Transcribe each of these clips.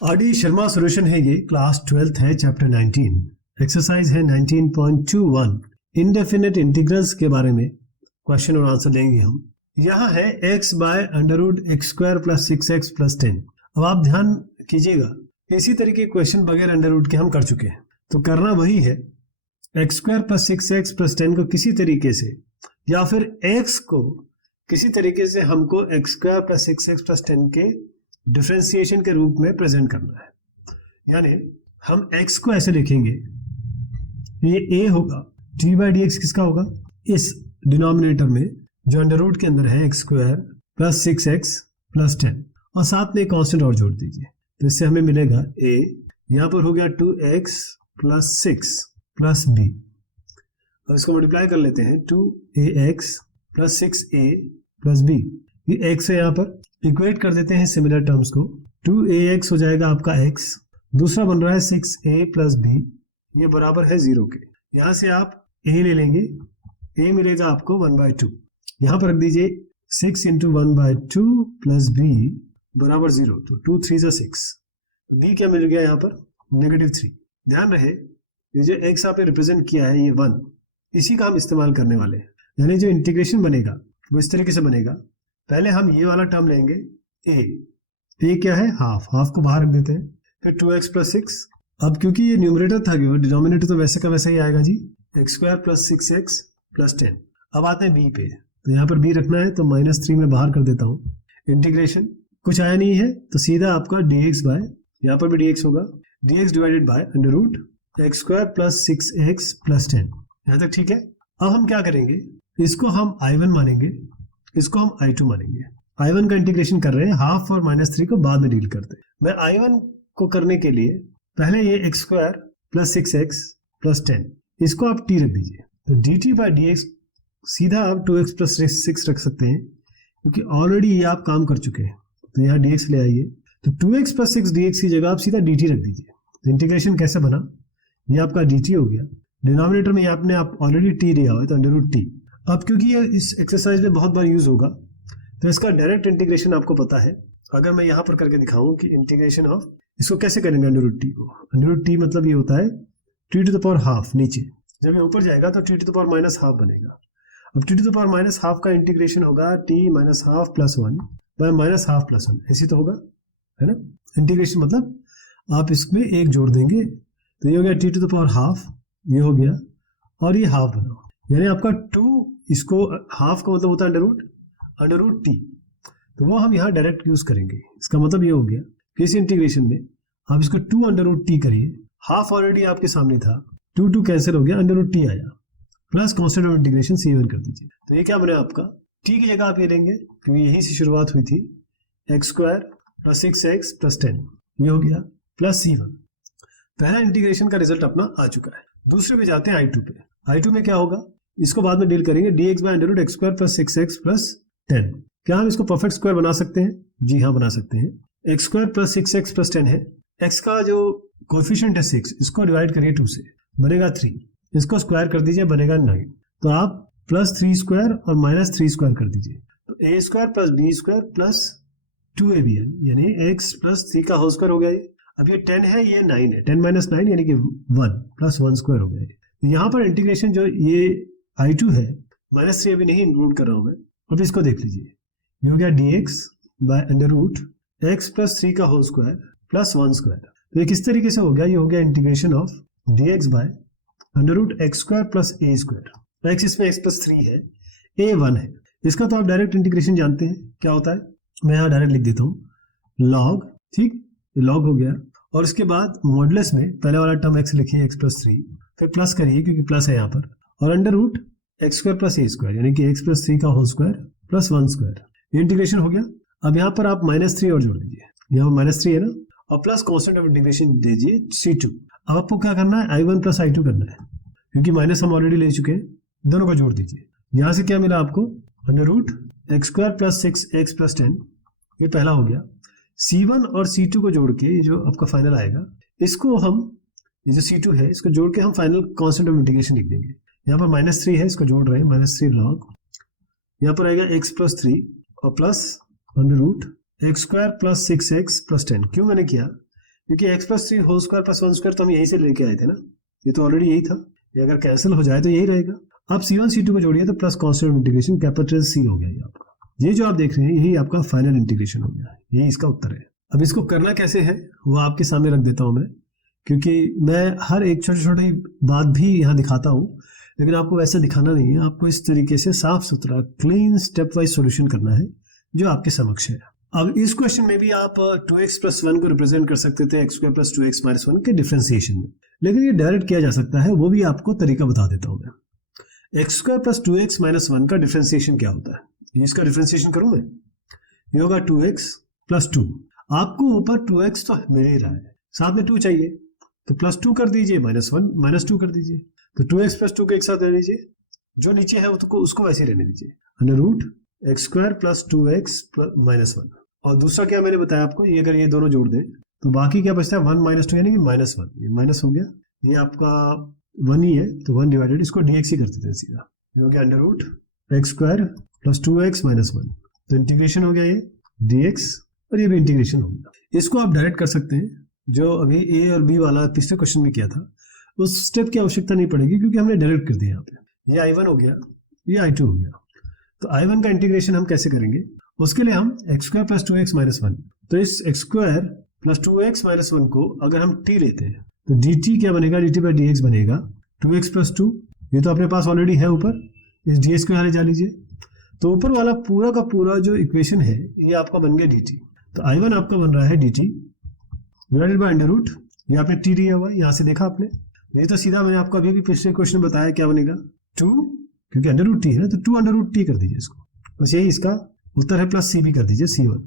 RD Sharma solution है ये, class 12th है, चैप्टर 19, एक्सरसाइज है 19.21, इनडेफिनेट इंटीग्रल्स के बारे में क्वेश्चन और आंसर लेंगे हम। यहाँ है x by under root x square plus 6x plus 10। अब आप ध्यान कीजिएगा, इसी तरीके क्वेश्चन बगैर अंडर रूट के हम कर चुके हैं, तो करना वही है। X square plus 6x plus 10 को किसी तरीके से, या फिर x को किसी तरीके से हमको x square plus 6x plus 10 के डिफरेंशिएशन के रूप में प्रेजेंट करना है। यानी हम x को ऐसे लिखेंगे, ये a होगा, d बाई डी एक्स किसका होगा, इस डिनोमिनेटर में जो अंडर रूट के अंदर है x square plus 6x plus 10, और साथ में एक कांस्टेंट और जोड़ दीजिए, तो इससे हमें मिलेगा a, यहाँ पर हो गया 2x प्लस 6 प्लस b, और इसको मल्टीप्लाई कर लेते हैं 2ax plus 6a plus b। ये x है, यहाँ पर इक्वेट कर देते हैं सिमिलर टर्म्स को, 2ax हो जाएगा आपका x, दूसरा बन रहा है 6a प्लस b, ये बराबर है 0 के। यहाँ से आप a ले लेंगे, a मिलेगा आपको 1/2, यहाँ पर रख दीजिए 6 इंटू 1/2 प्लस b बराबर 0, तो 2 3 जा 6, b क्या मिल गया यहाँ पर -3। ध्यान रहे ये जो x आपने रिप्रेजेंट किया है ये 1, इसी का हम इस्तेमाल करने वाले हैं। यानी जो इंटीग्रेशन बनेगा वो इस तरीके से बनेगा, पहले हम ये वाला टर्म लेंगे a क्या है हाफ को बाहर रख देते हैं, फिर 2x प्लस 6, अब क्योंकि ये न्यूमरेटर था डिनोमिनेटर तो वैसे का वैसे ही आएगा जी, x square plus 6x plus 10। अब आते हैं b पे, तो यहाँ पर b रखना है तो -3 में बाहर कर देता हूँ, इंटीग्रेशन कुछ आया नहीं है तो सीधा आपका dx बाय, यहाँ पर भी dx होगा, dx divided by under root x square plus 6x plus 10। यहाँ तक ठीक है। अब हम क्या करेंगे, इसको हम I1 मानेंगे, इसको हम I2 मानेंगे। I1 का इंटीग्रेशन कर रहे हैं, हाफ और -3 को बाद में डील करते हैं। मैं I1 को करने के लिए पहले ये x square plus 6x plus 10, इसको आप t रख दीजिए, तो dt बाई डी एक्स सीधा आप 2x प्लस 6 रख सकते हैं, क्योंकि ऑलरेडी ये आप काम कर चुके हैं, तो यहाँ dx ले आइए, तो 2x प्लस 6 dx की जगह आप सीधा dt रख दीजिए। तो इंटीग्रेशन कैसे बना, ये आपका dt हो गया, डिनोमिनेटर में आपने आप ऑलरेडी t लिया हुआ है तो अंडर रूट t। अब क्योंकि ये इस एक्सरसाइज में बहुत बार यूज होगा तो इसका डायरेक्ट इंटीग्रेशन आपको पता है। अगर मैं यहाँ पर करके दिखाऊं कि इंटीग्रेशन ऑफ, इसको कैसे करेंगे अंडर रूट टी को, अंडर रूट टी मतलब ये होता है t to the power half, नीचे जब ये ऊपर जाएगा तो t to the power minus half बनेगा। अब t to the power minus half का इंटीग्रेशन होगा t minus half plus 1 by minus half plus 1, ऐसी तो होगा, है ना। इंटीग्रेशन मतलब आप इसमें एक जोड़ देंगे, तो ये हो गया t to the power half, ये हो गया, और ये हाफ बनाओ, यानी आपका 2, इसको हाफ का मतलब होता है अंडर रूट टी, तो वो हम यहाँ डायरेक्ट यूज करेंगे। इसका मतलब ये हो गया कि इस इंटीग्रेशन में आप इसको 2 अंडर रूट टी करिए, हाफ ऑलरेडी आपके सामने था, 2 कैंसिल हो गया, अंडर रूट टी आया, plus constant of integration C1 कर दीजिए, तो ये क्या बना आपका, टी की जगह आप ये लेंगे क्योंकि यहीं से शुरुआत हुई थी, x square plus 6x plus 10, ये हो गया प्लस C1। पहला इंटीग्रेशन का रिजल्ट अपना आ चुका है। दूसरे पे जाते हैं I2 पे। I2 में क्या होगा, इसको बाद में डील करेंगे, dx by under root x square plus 6x plus 10। क्या हम इसको परफेक्ट स्क्वायर बना सकते हैं, जी हाँ बना सकते हैं। X square plus 6x plus 10 है, x का जो कोएफिशिएंट है 6, इसको डिवाइड करिए 2 से, बनेगा 3, इसको स्क्वायर कर दीजिए, बनेगा 9, तो आप प्लस 3 स्क्वायर और माइनस 3 स्क्वायर कर दीजिए, तो a square plus b square plus 2ab, यानी x प्लस 3 का होल स्क्वायर हो गया। अब ये 10 है, ये 9 है, 10 माइनस 9 यानी कि 1 प्लस 1 स्क्वायर हो गया। यहाँ पर इंटीग्रेशन जो ये I2 है, -3 अभी नहीं इंक्लूड कर रहा हूँ मैं, अब इसको देख लीजिए, ये हो गया dx by under root x plus 3 का होल स्क्वायर प्लस 1 स्क्वायर, तो ये किस तरीके से हो गया, ये हो गया integration of dx by under root x square plus a square, x इसमें x प्लस 3 है, a 1 है, इसका तो आप डायरेक्ट इंटीग्रेशन जानते हैं क्या होता है, मैं यहाँ डायरेक्ट लिख देता हूँ log, ठीक, ये log हो गया, और इसके बाद मॉडुलस में पहले वाला टर्म x लिखिए x प्लस 3, फिर प्लस करिए क्योंकि प्लस है यहाँ पर, और under root x square plus a square, यानी कि x प्लस 3 का होल स्क्वायर प्लस 1 स्क्वायर, ये इंटीग्रेशन हो गया। अब यहाँ पर आप -3 और जोड़ दीजिए, यहाँ -3 है ना, और प्लस कांस्टेंट ऑफ इंटीग्रेशन दीजिए C2। अब आपको क्या करना है, I1 प्लस I2 करना है, क्योंकि माइनस हम ऑलरेडी ले चुके हैं, दोनों को जोड़ दीजिए। यहाँ से क्या मिला आपको, under root x square plus 6x plus 10, ये पहला हो गया। C1 और C2 को जोड़ के जो आपका फाइनल आएगा, इसको हम, ये जो C2 है इसको जोड़ के हम फाइनल कांस्टेंट ऑफ इंटीग्रेशन लिख देंगे। यहाँ पर -3 है, इसको जोड़ रहे हैं, -3 log, यहाँ पर आएगा x प्लस 3 और plus under root x square plus 6x plus 10। क्यों मैंने किया, क्योंकि x plus 3 whole square plus 1 square तो हम यहीं से लेके आए थे ना, ये तो ऑलरेडी यही था, ये अगर कैंसिल हो जाए तो यही रहेगा। अब C1 C2 को जोड़िए तो plus constant integration capital C हो गया ये आपका। ये जो आप देख रहे हैं यही आपका फाइनल इंटीग्रेशन हो गया, यही इसका उत्तर है। अब इसको करना कैसे है वो आपके सामने रख देता हूं मैं, क्योंकि मैं हर एक छोटी छोटी बात भी यहाँ दिखाता हूँ, लेकिन आपको वैसे दिखाना नहीं है, आपको इस तरीके से साफ सुथरा क्लीन स्टेप वाइज सॉल्यूशन करना है जो आपके समक्ष है। अब इस क्वेश्चन में भी आप 2x प्लस 1 को रिप्रेजेंट कर सकते थे x square plus 2x minus 1 के डिफरेंशिएशन में, लेकिन ये डायरेक्ट किया जा सकता है, वो भी आपको तरीका बता देता हूँ मैं। x square plus 2x minus 1 का डिफरेंशिएशन क्या होता है, इसका डिफरेंशिएशन करूँ मैं, ये होगा 2x प्लस 2। आपको ऊपर 2x तो मिल ही रहा है, साथ में 2 चाहिए तो प्लस 2 कर दीजिए, माइनस 1 माइनस 2 कर दीजिए, तो 2x प्लस 2 को एक साथ ले लीजिए, जो नीचे है उसको वैसे ही रहने दीजिए, under root x square plus 2x minus 1। और दूसरा क्या मैंने बताया आपको, ये अगर ये दोनों जोड़ दें तो बाकी क्या बचता है 1 माइनस 2 यानी कि माइनस 1, ये माइनस हो गया, ये आपका 1 ही है तो 1 डिवाइडेड इसको dx ही कर देते हैं सीधा, ये हो गया under root x square plus 2x minus 1, तो इंटीग्रेशन हो गया ये dx और ये भी इंटीग्रेशन हो गया। इसको आप डायरेक्ट कर सकते हैं, जो अभी a और b वाला पिछले क्वेश्चन में किया था उस स्टेप की आवश्यकता नहीं पड़ेगी, क्योंकि हमने डायरेक्ट कर दिया यहाँ पे। ये I1 हो गया, ये I2 हो गया, तो I1 का इंटीग्रेशन हम कैसे करेंगे, उसके लिए हम x square plus 2x minus 1, तो इस x square plus 2x minus 1 को अगर हम t लेते हैं तो dt क्या बनेगा, dt बाई dx बनेगा 2x प्लस 2, ये तो अपने पास ऑलरेडी है ऊपर, इस dx को यहाँ ले जा लीजिए, तो ऊपर वाला पूरा का पूरा जो इक्वेशन है ये आपका बन गया dt, तो I1 आपका बन रहा है dt divided by under root, ये आपने t दिया हुआ है, यहाँ से देखा आपने, ये तो सीधा मैंने आपको अभी भी पिछले क्वेश्चन बताया क्या बनेगा 2, क्योंकि अंडर रूट t है ना, तो 2 अंडर रूट t कर दीजिए इसको, बस यही इसका उत्तर है, प्लस c भी कर दीजिए c1,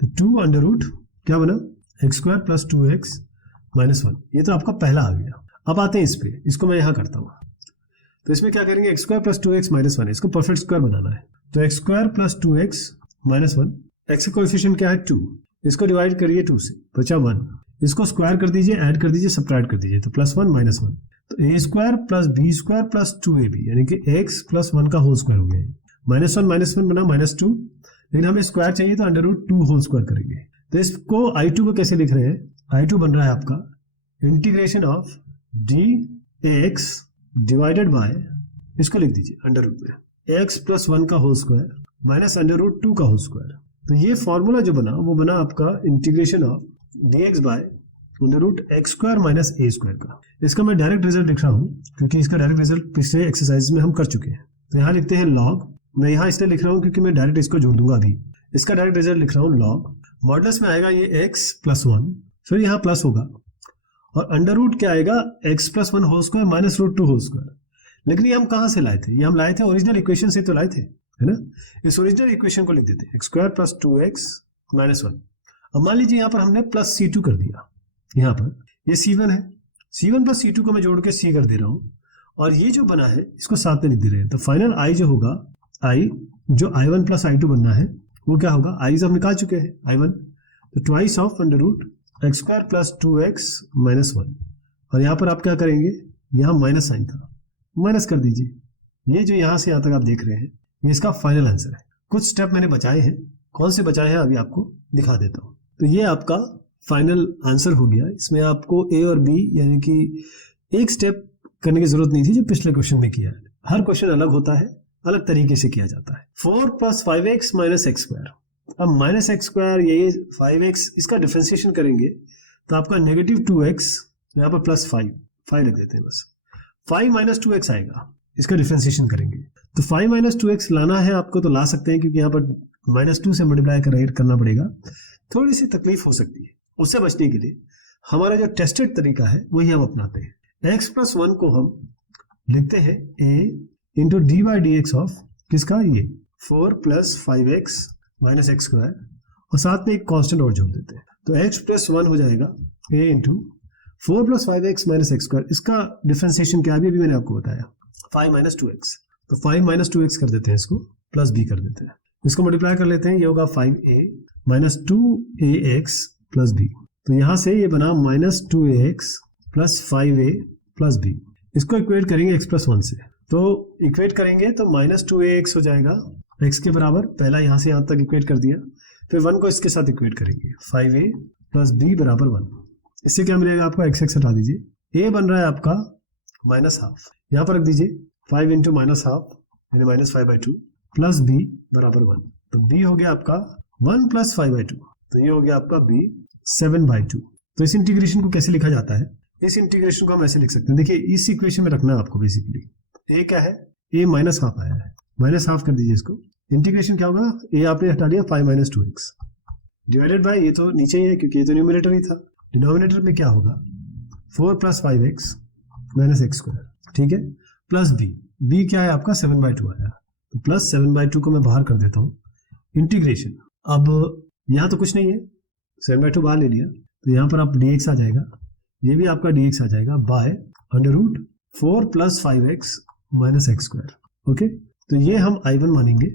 तो 2 अंडर रूट क्या बना x square plus 2x minus 1, ये तो आपका पहला आ गया। अब आते हैं इस पे, इसको मैं यहाँ करता हूँ, तो इसमें क्या करेंगे x square plus 2x minus 1, इसको परफेक्ट स्क्वायर बनाना है, तो x square plus 2x minus 1, x का कोएफिशिएंट क्या है 2, इसको डिवाइड करिए 2 से, बचा 1, इसको स्क्वायर कर दीजिए, ऐड कर दीजिए, सब्ट्रैक्ट कर दीजिए, तो प्लस 1 माइनस 1, तो a square plus b square plus 2ab यानी कि x प्लस 1 का होल स्क्वायर हो गया, माइनस 1 बना माइनस 2, लेकिन हमें स्क्वायर चाहिए तो अंडर रूट 2 होल स्क्वायर करेंगे, तो इसको I2 को कैसे लिख रहे हैं, I2 बन रहा है आपका integration of dx divided by, इसको लिख दीजिए अंडर रूट में x प्लस 1 का whole square minus under root 2 का होल स्क्वायर, तो ये फॉर्मूला जो बना वो बना आपका integration of dx by under root x square minus a square का। इसका मैं डायरेक्ट रिजल्ट लिख रहा हूँ क्योंकि इसका डायरेक्ट रिजल्ट पिछले एक्सरसाइज में हम कर चुके हैं, तो यहाँ लिखते हैं लॉग, मैं यहाँ इसलिए लिख रहा हूँ क्योंकि मैं डायरेक्ट इसको जोड़ दूंगा, अभी इसका डायरेक्ट रिजल्ट लिख रहा हूँ लॉग, मॉडल्स में आएगा ये x प्लस 1, फिर यहाँ प्लस होगा और अंडर रूट क्या आएगा x plus 1 whole square minus root 2 whole square, लेकिन ये हम कहाँ से लाए थे, ये हम लाए थे ओरिजिनल इक्वेशन से तो लाए थे, है ना, इस ओरिजिनल इक्वेशन को लिख देते हैं x square plus 2x minus 1। अब मान लीजिए यहाँ पर हमने प्लस c2 कर दिया, यहाँ पर ये c1 है, c1 प्लस c2 को मैं जोड़ के c कर दे रहा हूँ और ये जो बना है इसको साथ में लिख दे रहे हैं, तो फाइनल i जो होगा i जो i1 प्लस i2 बनना है वो क्या होगा, i से हम निकाल चुके हैं i1, तो twice of under root x square plus 2x minus 1, और यहाँ पर आप क्या करेंगे, यहाँ माइनस साइन था, माइनस कर दीजिए, ये जो यहाँ से यहाँ तक आप देख रहे हैं ये इसका फाइनल आंसर है। कुछ स्टेप मैंने बचाए हैं, कौन से बचाए हैं अभी आपको दिखा देता हूँ, तो ये आपका फाइनल आंसर हो गया। इसमें आपको ए और बी यानी कि एक स्टेप करने की जरूरत नहीं थी जो पिछले क्वेश्चन में किया है, हर क्वेश्चन अलग होता है, अलग तरीके से किया जाता है। 4 plus 5x minus x square, अब माइनस एक्स स्क्वायर ये 5x इसका डिफरेंशिएशन करेंगे तो आपका नेगेटिव 2x, यहाँ पर प्लस 5 रख देते हैं बस, 5 माइनस 2x आएगा, इसका डिफरेंशिएशन करेंगे, तो 5 माइनस 2x लाना है आपको तो ला सकते हैं, क्योंकि यहाँ पर माइनस 2 से मल्टीप्लाई करना पड़ेगा, थोड़ी सी तकलीफ हो सकती है, उससे बचने के लिए हमारा जो टेस्टेड तरीका है वही हम अपनाते हैं। x प्लस 1 को हम लिखते हैं a into D by D x of किसका, ये 4 plus 5x minus x square, और साथ में एक कांस्टेंट और जोड़ देते हैं, तो x प्लस 1 हो जाएगा a into 4 plus 5x minus x square, इसका डिफरेंशिएशन क्या है अभी मैंने आपको बताया 5 माइनस 2x, तो 5 माइनस 2x कर देते हैं, इसको प्लस b कर देते हैं, इसको मल्टीप्लाई कर लेते हैं, ये होगा 5a minus 2ax plus b, तो यहाँ से ये बना minus 2ax plus 5a plus b, इसको इक्वेट करेंगे x प्लस 1 से, तो इक्वेट करेंगे तो माइनस 2ax हो जाएगा x के बराबर, पहला यहाँ से यहाँ तक इक्वेट कर दिया, फिर 1 को इसके साथ इक्वेट करेंगे 5a प्लस b बराबर 1, इससे क्या मिलेगा आपको, एक्स एक्स हटा दीजिए, ए बन रहा है आपका माइनस हाफ, यहाँ पर रख दीजिए 5 इंटू माइनस हाफ यानी माइनस 5/2 प्लस बी बराबर 1, तो बी हो गया आपका 1 प्लस 5/2, तो ये हो गया आपका बी 7/2। तो इस इंटीग्रेशन को कैसे लिखा जाता है, इस इंटीग्रेशन को हम ऐसे लिख सकते हैं, देखिए इस इक्वेशन में रखना है आपको बेसिकली, ए क्या है, ए माइनस हाफ आया है, माइनस हाफ कर दीजिए इसको, इंटीग्रेशन क्या होगा, ए आपने हटा लिया 5 - 2x डिवाइडेड बाय, ये तो नीचे ही है क्योंकि ये तो न्यूमरेटर ही था, डिनोमिनेटर में क्या होगा 4 plus 5x minus x square, ठीक है, प्लस बी क्या है आपका 7/2 आया, तो प्लस 7/2 को मैं बाहर कर देता हूँ, इंटीग्रेशन, अब यहाँ तो कुछ नहीं है 7/2 बाहर ले लिया, तो यहाँ पर आप dx आ जाएगा, ये भी आपका dx आ जाएगा by √4 plus 5x minus x square, okay. तो ये हम I1 मानेंगे,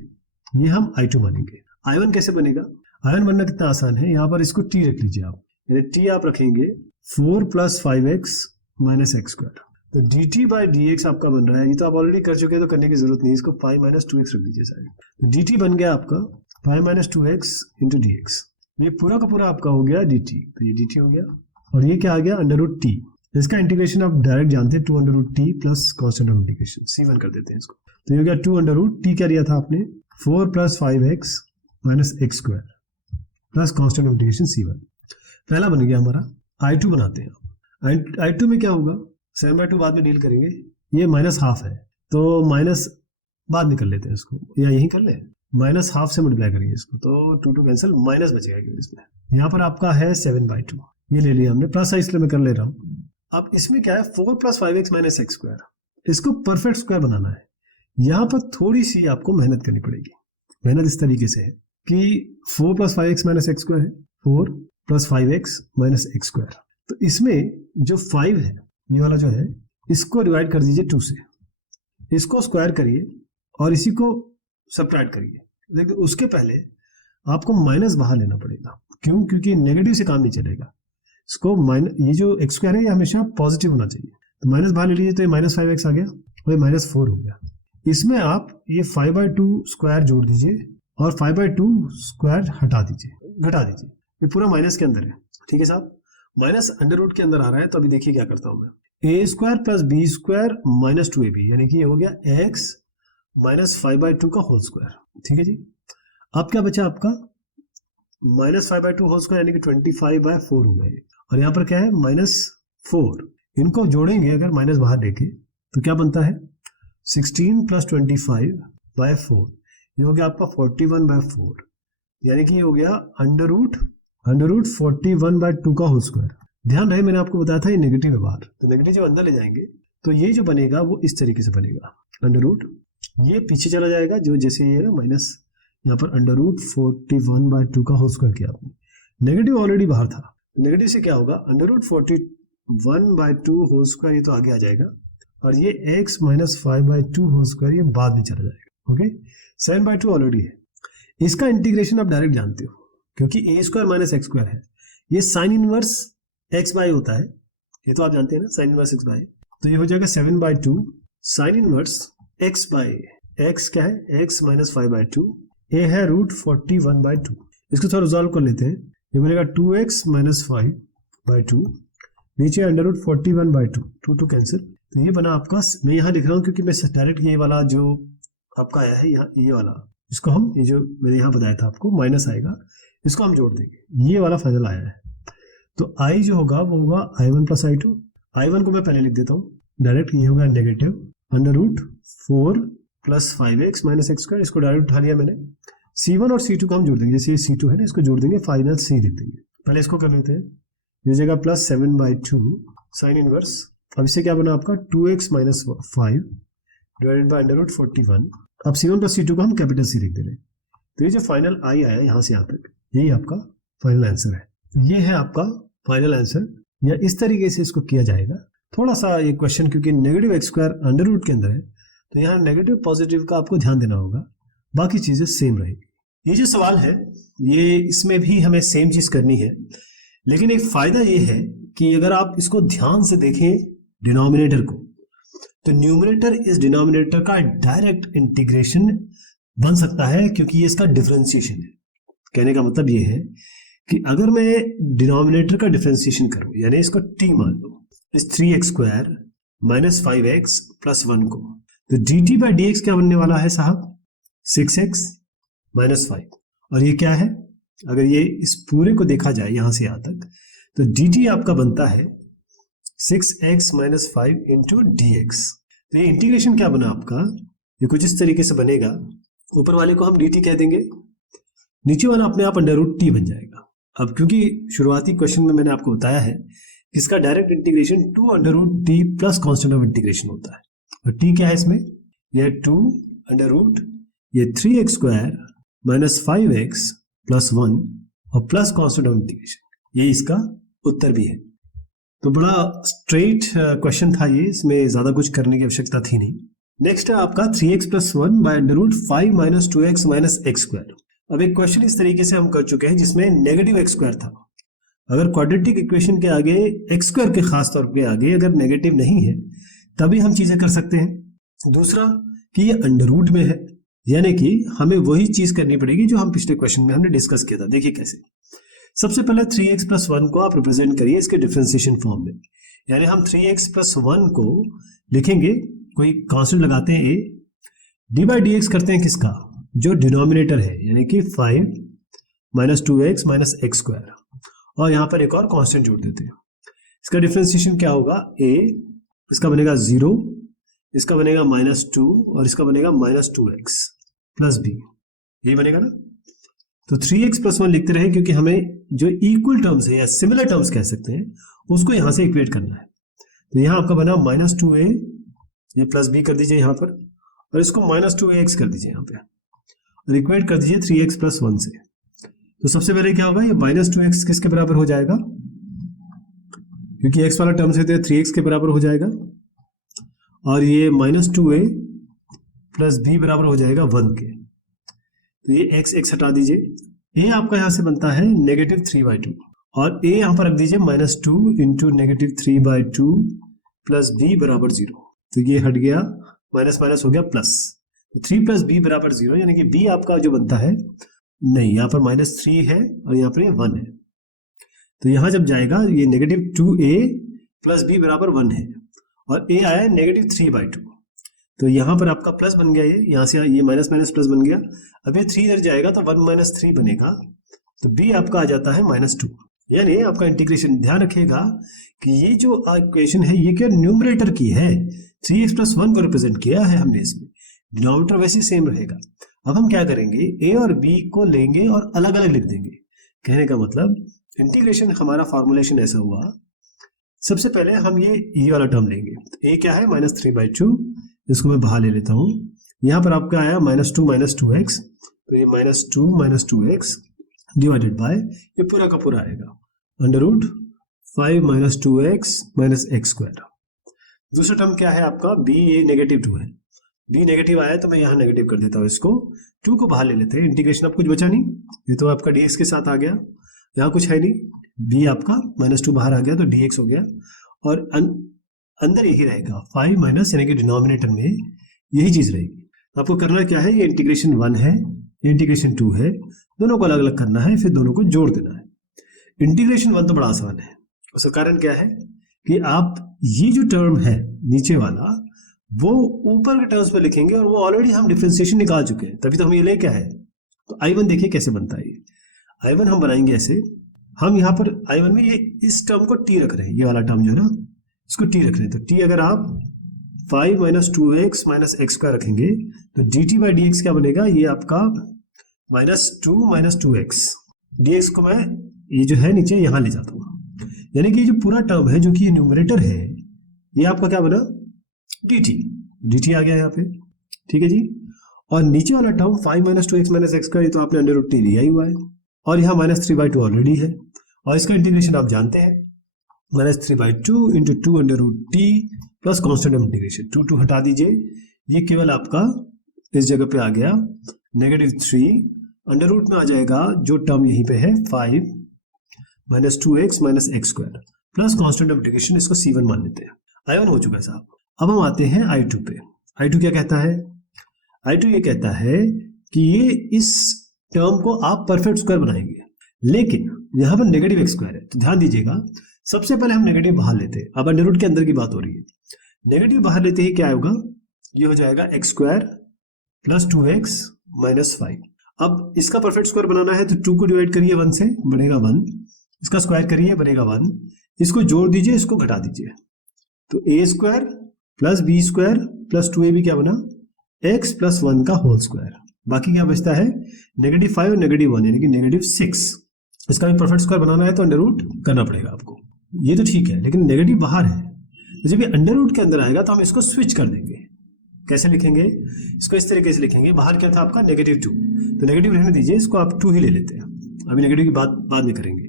ये हम I2 मानेंगे। I1 कैसे बनेगा, I1 बनना कितना आसान है, यहाँ पर इसको t रख लीजिए आप, यानी t आप रखेंगे 4 plus 5x minus x square, तो dt बाई dx आपका बन रहा है, ये तो आप ऑलरेडी कर चुके हैं तो करने की जरूरत नहीं, इसको 5 - 2x रख दीजिए साइड, तो dt बन गया आपका 5 - 2x इंटू dx, ये पूरा का पूरा आपका हो गया dt, तो ये dt हो गया, और ये क्या आ गया √t, इसका इंटीग्रेशन आप डायरेक्ट जानते हैं 2√t plus constant of integration c1 कर देते हैं इसको, तो ये हो गया 2√t, क्या लिया था आपने 4 plus 5x minus x square plus constant of integration c1, पहला बन गया हमारा। I2 बनाते हैं, I2 में क्या होगा, 7/2 बाद में डील करेंगे, ये माइनस हाफ है तो माइनस बाद में कर लेते हैं इसको, या यही कर ले, माइनस हाफ से मल्टीप्लाई करिए इसको, तो 2 कैंसिल, माइनस बचेगा क्यों इसमें, यहाँ पर आपका है 7/2, ये ले लिया हमने, प्लस इसलिए मैं कर ले रहा हूँ। अब इसमें क्या है 4 plus 5x minus x square, इसको परफेक्ट स्क्वायर बनाना है, यहाँ पर थोड़ी सी आपको मेहनत करनी पड़ेगी, मेहनत इस तरीके से है कि 4 plus 5x minus x square है, 4 plus 5x minus x square, तो इसमें जो 5 है ये वाला जो है इसको डिवाइड कर दीजिए 2 से, इसको स्क्वायर करिए और इसी को सबट्रैक्ट करिए, देखिए उसके पहले आपको माइनस बाहर लेना पड़ेगा, क्यों, क्योंकि नेगेटिव से काम नहीं चलेगा, इसको माइनस, ये जो एक्स स्क्वायर है ये हमेशा पॉजिटिव होना चाहिए, तो माइनस बाहर ले लीजिए, तो ये -5x आ गया और ये -4 हो गया, इसमें आप ये 5/2 स्क्वायर जोड़ दीजिए और 5/2 स्क्वायर हटा दीजिए, घटा दीजिए, ये पूरा माइनस के अंदर है, ठीक है साहब, माइनस √ के अंदर आ रहा है, तो अभी देखिए क्या करता हूं मैं, a² plus b² minus 2ab, यानी कि ये हो गया x माइनस 5/2 का होल स्क्वायर, ठीक है जी। अब क्या बचा आपका -5/2 होल स्क्वायर, यानी कि 25/4 हो गया, और यहाँ पर क्या है -4, इनको जोड़ेंगे अगर माइनस बाहर लेके तो क्या बनता है 16 प्लस 25/4, ये हो गया आपका 41/4, यानी कि ये हो गया √41/2 का होल स्क्वायर। ध्यान रहे मैंने आपको बताया था ये नेगेटिव है बाहर, तो नेगेटिव जो अंदर ले जाएंगे तो ये जो बनेगा वो इस तरीके से बनेगा, अंडर ये पीछे चला जाएगा, जो जैसे ये है माइनस, यहाँ पर √41/2 का होल स्क्वायर किया आपने, नेगेटिव ऑलरेडी बाहर था, नेगेटिव से क्या होगा √41/2 होल स्क्वायर, ये तो आगे आ जाएगा, और ये x माइनस 5/2 होल स्क्वायर ये बाद में चला जाएगा, ओके। 7/2 ऑलरेडी है, इसका इंटीग्रेशन आप डायरेक्ट जानते हो क्योंकि a² माइनस एक्स स्क्वायर है, ये साइन इनवर्स x बाय होता है, ये तो आप जानते हैं ना, साइन इनवर्स x बाय, तो ये हो जाएगा 7/2 sine inverse x by x, क्या है x माइनस 5/2, a है √41/2, इसको थोड़ा रिजॉल्व कर लेते हैं, ये बनेगा 2x माइनस 5/2, नीचे √41/2, 2 कैंसिल, तो ये बना आपका, मैं यहाँ लिख रहा हूँ क्योंकि मैं डायरेक्ट ये वाला जो आपका आया है यहाँ, ये वाला, इसको हम, ये जो मैंने यहाँ बताया था आपको माइनस आएगा, इसको हम जोड़ देंगे, ये वाला फाइनल आया है, तो I जो होगा वो होगा I1 प्लस I2, I1 को मैं पहले लिख देता हूँ डायरेक्ट, ये होगा negative √4 plus 5x minus x square, इसको डायरेक्ट उठा लिया मैंने, C1 और C2 को हम जोड़ देंगे, जैसे ये C2 है ना, इसको जोड़ देंगे, फाइनल C लिख देंगे, पहले इसको कर लेते हैं, ये जगह प्लस 7/2 साइन इनवर्स, अब इससे क्या बना आपका 2x माइनस 5 डिवाइडेड बाय √41, अब C1 प्लस C2 को हम कैपिटल C लिख दे रहे हैं, तो ये जो फाइनल I आया यहाँ से यहाँ तक, यही आपका फाइनल आंसर है, ये है आपका फाइनल आंसर, या इस तरीके से इसको किया जाएगा। थोड़ा सा ये क्वेश्चन क्योंकि नेगेटिव एक्स स्क्वायर √ के अंदर है, तो यहाँ नेगेटिव पॉजिटिव का आपको ध्यान देना होगा, बाकी चीजें सेम रहेगी। ये जो सवाल है ये इसमें भी हमें सेम चीज करनी है, लेकिन एक फायदा ये है कि अगर आप इसको ध्यान से देखें डिनोमिनेटर को, तो न्यूमरेटर इस डिनोमिनेटर का डायरेक्ट इंटीग्रेशन बन सकता है, क्योंकि ये इसका डिफरेंशिएशन है। कहने का मतलब ये है कि अगर मैं डिनोमिनेटर का डिफरेंशिएशन करूं, यानी इसको t मान लो, इस 3x² माइनस 5x प्लस 1 को, तो dt बाई dx क्या बनने वाला है साहब? 6x minus 5। और ये क्या है? अगर ये इस पूरे को देखा जाए यहां से यहां तक, तो dt आपका बनता है 6x माइनस 5 इंटू dx। तो ये इंटीग्रेशन क्या बना आपका? ये कुछ इस तरीके से बनेगा, ऊपर वाले को हम dt कह देंगे, नीचे वाला अपने आप अंडर रूट t बन जाएगा। अब क्योंकि शुरुआती क्वेश्चन में मैंने आपको बताया है कि इसका direct integration 2 under root t plus constant of integration होता है। और t क्या है इसमें? यह 2 अंडर रूट ये 3x² माइनस 5x प्लस 1 और प्लस कॉन्स्टेंट ऑफ इंटीग्रेशन, ये इसका उत्तर भी है। तो बड़ा स्ट्रेट क्वेश्चन था ये, इसमें ज्यादा कुछ करने की आवश्यकता थी नहीं। नेक्स्ट है आपका 3x plus 1 by under root 5 minus 2x minus x²। अब एक क्वेश्चन इस तरीके से हम कर चुके हैं जिसमें नेगेटिव x² था। अगर क्वाड्रेटिक इक्वेशन के आगे x² के खास तौर पे आगे अगर नेगेटिव नहीं है तभी हम चीजें कर सकते हैं। दूसरा कि ये अंडर रूट में है, यानी कि हमें वही चीज करनी पड़ेगी जो हम पिछले क्वेश्चन में हमने डिस्कस किया था। देखिए कैसे। सबसे पहले 3x प्लस 1 को आप रिप्रेजेंट करिए इसके डिफरेंशिएशन फॉर्म में, यानी हम 3x प्लस 1 को लिखेंगे, कोई कांस्टेंट लगाते हैं a, D by D x करते हैं किसका? जो डिनोमिनेटर है, यानी कि 5 माइनस 2x माइनस x², और यहां पर एक और कांस्टेंट जोड़ देते हैं। इसका डिफरेंशिएशन क्या होगा? a, इसका बनेगा 0, इसका बनेगा -2 और इसका बनेगा -2x प्लस b, यही बनेगा ना। तो 3x प्लस 1 लिखते रहे क्योंकि हमें जो इक्वल टर्म्स है या सिमिलर टर्म्स कह सकते हैं उसको यहां से इक्वेट करना है। तो यहां आपका बना -2a, ये प्लस b कर दीजिए यहां पर, और इसको -2ax कर दीजिए यहां पे, और इक्वेट कर दीजिए 3x प्लस 1 से। तो सबसे पहले क्या होगा? ये -2x किसके बराबर हो जाएगा? क्योंकि x वाला टर्म से तो 3x के बराबर हो जाएगा, और ये -2a प्लस b बराबर हो जाएगा 1 के। तो ये x हटा दीजिए, a आपका यहां से बनता है -3/2, और a यहां पर रख दीजिए -2 इंटू -3/2 प्लस b बराबर 0। तो ये हट गया, माइनस माइनस हो गया प्लस, 3 प्लस b बराबर 0, यानी कि b आपका जो बनता है, नहीं यहाँ पर -3 है और यहाँ पर 1 है। तो यहां जब जाएगा ये -2a प्लस b बराबर 1 है, और a आया -3/2। तो यहां पर आपका प्लस बन गया, ये यहां से ये माइनस माइनस प्लस बन गया। अब ये 3 इधर जाएगा तो 1 - 3 बनेगा, तो b आपका आ जाता है -2। यानी आपका इंटीग्रेशन, ध्यान रखिएगा कि ये जो इक्वेशन है ये क्या न्यूमरेटर की है, 3x प्लस 1 को रिप्रेजेंट किया है हमने इसमें, डिनोमिनेटर वैसे सेम रहेगा। अब हम क्या करेंगे? a और b को लेंगे और अलग अलग लिख देंगे। कहने का मतलब इंटीग्रेशन हमारा फॉर्मुलेशन ऐसा हुआ, सबसे पहले हम ये वाला टर्म लेंगे। तो a क्या है? -3/2, इसको मैं बाहर ले लेता हूं। यहां पर आपका आया -2 - 2x, तो ये -2 - 2x डिवाइडेड बाय ये पूरा का पूरा आएगा under root 5 - 2x minus x²। दूसरा टर्म क्या है आपका? b, ये -2 है, b नेगेटिव आया तो मैं यहाँ नेगेटिव कर देता हूँ, इसको 2 को बाहर ले लेते हैं। इंटीग्रेशन अब कुछ बचा नहीं, ये तो आपका dx के साथ आ गया, यहाँ कुछ है नहीं, b आपका -2 बाहर आ गया तो dx हो गया, और अंदर यही रहेगा 5 माइनस, यानी कि डिनोमिनेटर में यही चीज रहेगी। आपको करना क्या है? ये इंटीग्रेशन 1 है, ये इंटीग्रेशन 2 है, दोनों को अलग अलग करना है, फिर दोनों को जोड़ देना है। इंटीग्रेशन 1 तो बड़ा आसान है, उसका कारण क्या है कि आप ये जो टर्म है नीचे वाला वो ऊपर के टर्म्स पे लिखेंगे, और वो ऑलरेडी हम डिफरेंशिएशन निकाल चुके हैं, तभी तो हम ये ले क्या है। तो I1 देखिए कैसे बनता है। ये I1 हम बनाएंगे ऐसे, हम यहाँ पर I1 में ये इस टर्म को t रख रहे हैं, ये वाला टर्म जो है ना इसको t रख रहे हैं। तो t अगर आप 5 - 2x माइनस x² रखेंगे तो dt बाई dx क्या बनेगा? ये आपका -2 - 2x, dx को मैं ये जो है नीचे यहां ले जाता हूं, यानी कि ये जो पूरा टर्म है जो कि ये न्यूमरेटर है, ये आपका क्या बना? dt आ गया यहाँ पे, ठीक है जी। और नीचे वाला टर्म 5 - 2x माइनस x², ये तो आपने अंडर रूट t लिया ही हुआ है, और यहाँ -3/2 ऑलरेडी है, और इसका इंटीग्रेशन आप जानते हैं, -3/2 into 2 under root t plus constant of integration. 2 हटा दीजिए, ये केवल आपका इस जगह पे आ गया -3, अंडर रूट में आ जाएगा जो टर्म यहीं पे है 5 - 2x minus x² plus constant of integration, इसको c1 मान लेते हैं। I1 हो चुका है साहब। अब हम आते हैं I2 पे। I2 क्या कहता है? I2 ये कहता है कि ये इस टर्म को आप परफेक्ट स्क्वायर बनाएंगे, लेकिन यहाँ पर नेगेटिव एक्स स्क्वायर है, तो ध्यान दीजिएगा सबसे पहले हम नेगेटिव बाहर लेते हैं। अब अंडर रूट के अंदर की बात हो रही है, नेगेटिव बाहर लेते ही क्या होगा, ये हो जाएगा x square plus 2x minus 5। अब इसका परफेक्ट स्क्वायर बनाना है तो 2 को डिवाइड करिए 1 से, बनेगा 1, इसका स्क्वायर करिए बनेगा 1, इसको जोड़ दीजिए, इसको घटा दीजिए, तो a square plus b square plus 2ab क्या बना, x प्लस 1 का होल स्क्वायर। बाकी क्या बचता है, नेगेटिव 5 और नेगेटिव 1 यानी कि नेगेटिव 6। इसका भी परफेक्ट स्क्वायर बनाना है तो अंडर रूट करना पड़ेगा आपको, ये तो ठीक है, लेकिन नेगेटिव बाहर है, तो जब ये अंडर रूट के अंदर आएगा तो हम इसको स्विच कर देंगे। कैसे लिखेंगे इसको, इस तरीके से लिखेंगे, बाहर क्या था आपका नेगेटिव 2, तो नेगेटिव रहने दीजिए, इसको आप 2 ही ले लेते हैं, अभी नेगेटिव की बात बाद में करेंगे।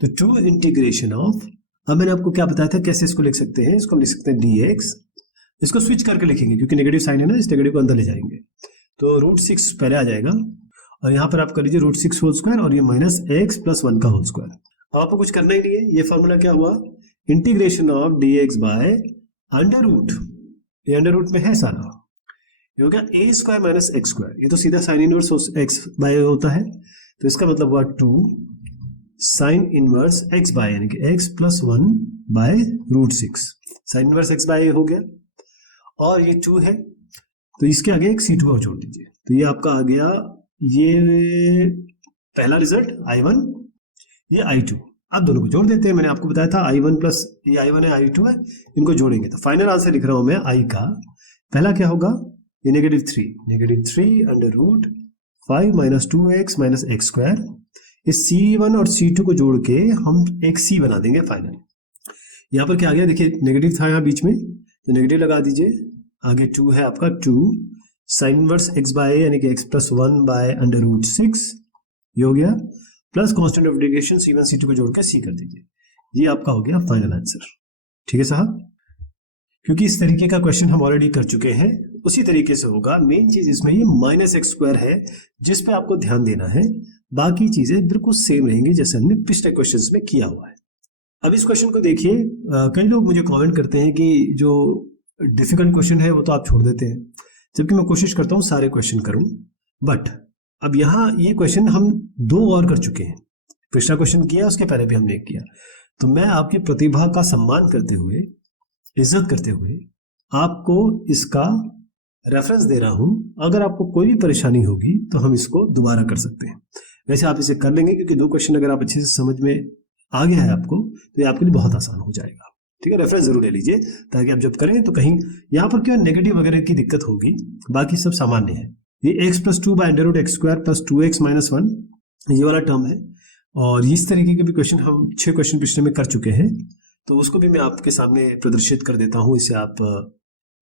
तो 2 इंटीग्रेशन ऑफ, अब मैंने आपको क्या बताया था कैसे इसको लिख सकते हैं, इसको हम लिख सकते हैं dx, इसको स्विच करके लिखेंगे क्योंकि नेगेटिव साइन है ना, इस नेगेटिव को अंदर ले जाएंगे, तो √6 पहले आ जाएगा और यहाँ पर आप कर लीजिए √6 होल स्क्वायर और ये माइनस x प्लस 1 का होल स्क्वायर। अब आपको कुछ करना ही नहीं है, ये फॉर्मूला क्या हुआ, integration of dx by under root, ये अंडर रूट में है सारा, ये हो गया a square minus x square, ये तो सीधा साइन इनवर्स x बाय होता है, तो इसका मतलब हुआ 2 साइन इनवर्स x बाय यानी कि x plus 1 by √6, sine inverse x by हो गया, और ये 2 है तो इसके आगे एक c2 और जोड़ दीजिए, तो ये आपका आ गया, ये पहला रिजल्ट i1, ये i2। अब दोनों को जोड़ देते हैं, मैंने आपको बताया था i1 प्लस ये i1 है i2 है, इनको जोड़ेंगे तो फाइनल आंसर लिख रहा हूं मैं i का, पहला क्या होगा, ये negative 3 under root 5 minus 2x minus x square, इस c1 और c2 को जोड़ के हम एक c बना देंगे फाइनल। यहाँ पर क्या आ गया, देखिए नेगेटिव था यहाँ बीच में, तो नेगेटिव लगा दीजिए, आगे 2 है आपका, 2 साइन इनवर्स x बाय यानी कि x plus 1 by under root 6, ये हो गया, plus constant of integration c1 c2 को जोड़ के c कर दीजिए, ये आपका हो गया फाइनल आंसर। ठीक है साहब, क्योंकि इस तरीके का क्वेश्चन हम ऑलरेडी कर चुके हैं, उसी तरीके से होगा। मेन चीज इसमें ये माइनस एक्स स्क्वायर है जिस पे आपको ध्यान देना है, बाकी चीजें बिल्कुल सेम रहेंगी जैसे हमने पिछले क्वेश्चंस में किया हुआ है। अब इस क्वेश्चन को देखिए, कई लोग मुझे कमेंट करते हैं कि जो डिफिकल्ट क्वेश्चन है वो तो आप छोड़ देते हैं, जबकि मैं कोशिश करता हूँ सारे क्वेश्चन करूं। बट अब यहाँ ये क्वेश्चन हम 2 और कर चुके हैं, पिछला क्वेश्चन किया उसके पहले भी हमने किया, तो मैं आपकी प्रतिभा का सम्मान करते हुए, इज्जत करते हुए आपको इसका रेफरेंस दे रहा हूं। अगर आपको कोई भी परेशानी होगी तो हम इसको दोबारा कर सकते हैं। वैसे आप इसे कर लेंगे क्योंकि 2 क्वेश्चन अगर आप अच्छे से समझ में आ गया है आपको तो ये आपके लिए बहुत आसान हो जाएगा। ठीक है, रेफरेंस जरूर ले लीजिए ताकि आप जब करें तो कहीं यहाँ पर क्या नेगेटिव वगैरह की दिक्कत होगी, बाकी सब सामान्य है। ये x plus 2 by under root x square plus 2x minus 1 ये वाला टर्म है, और इस तरीके के भी क्वेश्चन हम 6 क्वेश्चन पिछले में कर चुके हैं, तो उसको भी मैं आपके सामने प्रदर्शित कर देता हूँ। इसे आप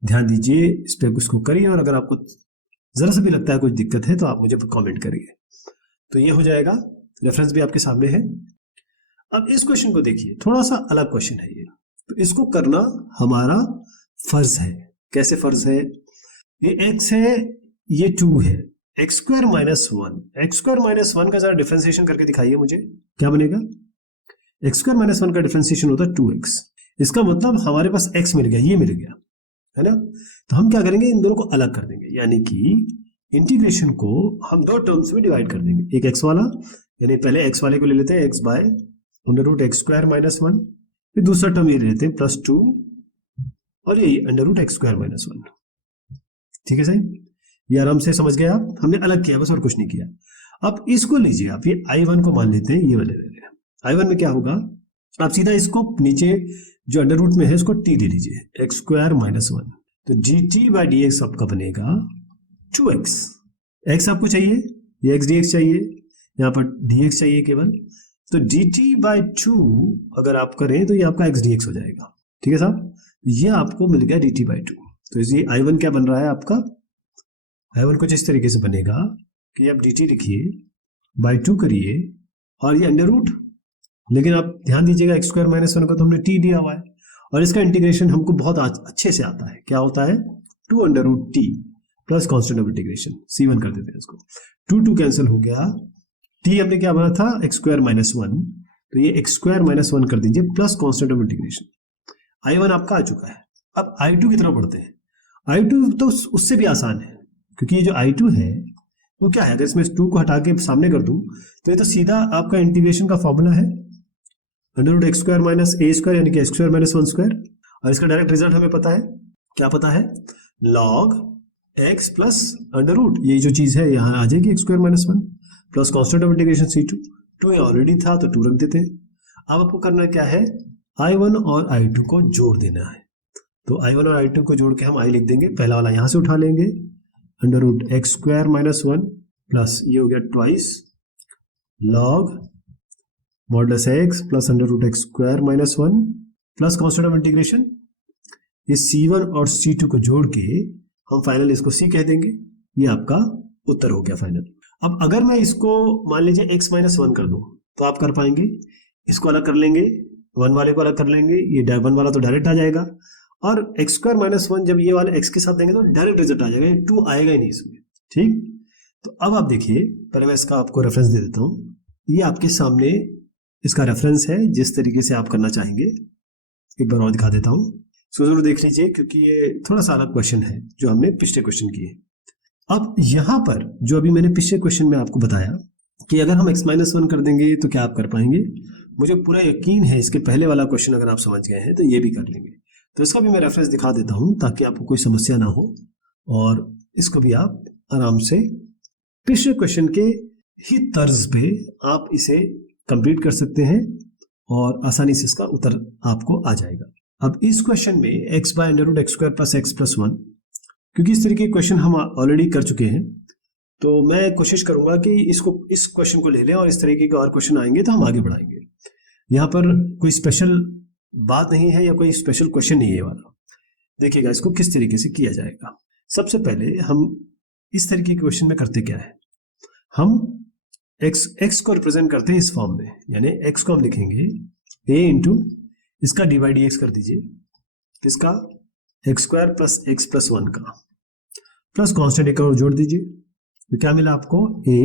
ध्यान दीजिए, इस पर उसको करिए, और अगर आपको जरा सा भी लगता है कुछ दिक्कत है तो आप मुझे कमेंट करिए। तो ये हो जाएगा, रेफरेंस भी आपके सामने है। अब इस क्वेश्चन को देखिए, थोड़ा सा अलग क्वेश्चन है ये, तो इसको करना हमारा फर्ज है। कैसे फर्ज है, ये x है, ये 2 है, एक्स स्क्वायर माइनस 1 का जरा डिफरेंशिएशन करके दिखाइए मुझे, क्या बनेगा। एक्स स्क्वायर माइनस 1 का डिफरेंशिएशन होता है 2x, इसका मतलब हमारे पास x मिल गया, ये मिल गया है ना। तो हम क्या करेंगे, इन दोनों को अलग कर देंगे, यानी कि इंटीग्रेशन को हम 2 टर्म्स में डिवाइड कर देंगे। एक x वाला, यानी पहले x वाले को ले लेते हैं x by under root x square minus 1, फिर दूसरा टर्म ये ले लेते हैं प्लस 2, और यही under root x square minus 1। ठीक है सही, ये आराम से समझ गए आप, हमने अलग किया बस और कुछ नहीं किया। अब इसको लीजिए आप, ये I1 को मान लेते हैं, ये वाले ले लें। I1 में क्या होगा, आप सीधा इसको नीचे जो अंडर रूट में है इसको t दे लीजिए, एक्स स्क्वायर माइनस 1, तो gt बाई डी एक्स आपका बनेगा 2x। x आपको चाहिए, ये x dx चाहिए, यहाँ पर dx चाहिए केवल, तो dt बाई 2 अगर आप करें तो ये आपका x dx हो जाएगा। ठीक है साहब, ये आपको मिल गया dt बाई 2। तो ये I1 क्या बन रहा है आपका, I1 कुछ इस तरीके से बनेगा कि आप dt लिखिए, बाई 2 करिए, और ये अंडर रूट, लेकिन आप ध्यान दीजिएगा एक्स स्क्वायर माइनस 1 को तो हमने t दिया हुआ है, और इसका इंटीग्रेशन हमको बहुत अच्छे से आता है। क्या होता है, 2 under root t plus constant of integration c1 कर देते हैं इसको, 2 कैंसिल हो गया, t हमने क्या बना था एक्स स्क्वायर माइनस 1, तो ये एक्स स्क्वायर माइनस 1 कर दीजिए plus constant of integration. I1 आपका आ चुका है। अब I2 की तरफ बढ़ते हैं। I2 तो उससे भी आसान है, क्योंकि ये जो I2 है वो क्या है, अगर इसमें 2 को हटा के सामने कर दूं तो ये तो सीधा आपका इंटीग्रेशन का फॉर्मूला है √x² माइनस a² यानी कि x² माइनस 1²। और इसका डायरेक्ट रिजल्ट हमें पता है, क्या पता है, log x plus under root, ये जो चीज है यहाँ आ जाएगी x² minus 1 plus constant of integration c2। 2 यहाँ ऑलरेडी था तो 2 रख देते हैं। अब आपको करना क्या है, i1 और i2 को जोड़ देना है। तो i1 और i2 को जोड़ के हम i लिख देंगे, पहला वाला यहां से उठा लेंगे, √x² माइनस 1 प्लस ये हो गया twice log modulus x plus √x² minus 1 plus constant of integration, ये c1 और c2 को जोड़ के हम फाइनल इसको c कह देंगे। ये आपका उत्तर हो गया फाइनल। अब अगर मैं इसको मान लीजिए x माइनस 1 कर दूं तो आप कर पाएंगे, इसको अलग कर लेंगे, 1 वाले को अलग कर लेंगे, ये 1 वाला तो डायरेक्ट आ जाएगा, और x² माइनस 1 जब ये वाले x के साथ देंगे तो डायरेक्ट रिजल्ट आ जाएगा, 2 आएगा ही नहीं इसमें। ठीक, तो अब आप देखिए, पहले मैं इसका आपको रेफरेंस दे देता हूँ। ये आपके सामने इसका रेफरेंस है, जिस तरीके से आप करना चाहेंगे एक बार और दिखा देता हूँ, इसको जरूर देख लीजिए क्योंकि ये थोड़ा सा अलग क्वेश्चन है जो हमने पिछले क्वेश्चन किए। अब यहाँ पर जो अभी मैंने पिछले क्वेश्चन में आपको बताया कि अगर हम x माइनस 1 कर देंगे तो क्या आप कर पाएंगे, मुझे पूरा यकीन है इसके पहले वाला क्वेश्चन अगर आप समझ गए हैं तो ये भी कर लेंगे। तो इसका भी मैं रेफरेंस दिखा देता हूं ताकि आपको कोई समस्या ना हो, और इसको भी आप आराम से पिछले क्वेश्चन के ही तर्ज पे आप इसे कंप्लीट कर सकते हैं और आसानी से इसका उत्तर आपको आ जाएगा। अब इस क्वेश्चन में x by √x² plus x plus 1, क्योंकि इस तरीके के क्वेश्चन हम ऑलरेडी कर चुके हैं तो मैं कोशिश करूंगा कि इसको, इस क्वेश्चन को ले लें और इस तरीके के और क्वेश्चन आएंगे तो हम आगे बढ़ाएंगे। यहाँ पर कोई स्पेशल बात नहीं है या कोई स्पेशल क्वेश्चन नहीं है वाला। देखिएगा इसको किस तरीके से किया जाएगा। सबसे पहले हम इस तरीके के क्वेश्चन में करते क्या है, हम x को रिप्रेजेंट करते हैं इस फॉर्म में, यानी x को हम लिखेंगे a इंटू इसका dy/dx कर दीजिए, इसका x² प्लस x प्लस 1 का प्लस कॉन्स्टेंट एक और जोड़ दीजिए, तो क्या मिला आपको a,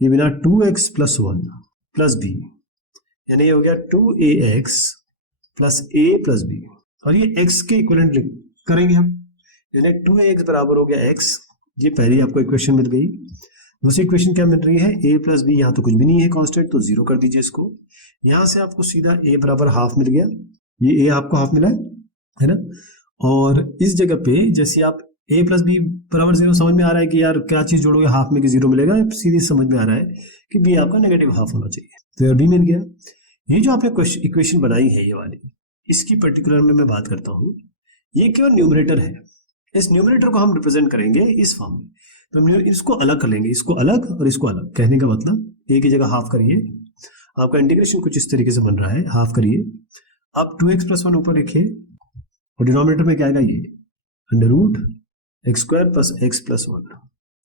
ये मिला 2x प्लस 1 प्लस b, यानी ये हो गया 2ax plus a plus b, और ये x के इक्विवेलेंट करेंगे हम, यानी 2ax बराबर हो गया x, ये पहली आपको इक्वेशन मिल गई। दूसरी इक्वेशन क्या मिल रही है, a प्लस बी, यहाँ तो कुछ भी नहीं है कांस्टेंट तो 0 कर दीजिए इसको। यहाँ से आपको सीधा a बराबर हाफ मिल गया, ये a आपको हाफ मिला है ना। और इस जगह पे जैसे आप a प्लस बी बराबर 0 समझ में आ रहा है कि यार क्या चीज जोड़ोगे हाफ में कि 0 मिलेगा, सीधी समझ में आ रहा है कि b आपका नेगेटिव हाफ होना चाहिए, तो यार b मिल गया। ये जो आपने इक्वेशन बनाई है ये वाली, इसकी पर्टिकुलर में मैं बात करता हूँ, ये केवल न्यूमरेटर है, इस न्यूमरेटर को हम रिप्रेजेंट करेंगे इस फॉर्म में, तो इसको अलग कर लेंगे, इसको अलग और इसको अलग। कहने का मतलब a की जगह हाफ करिए, आपका इंटीग्रेशन कुछ इस तरीके से बन रहा है, हाफ करिए, अब 2x प्लस 1 ऊपर लिखिए और डिनोमिनेटर में क्या आएगा, ये √x² प्लस x प्लस 1।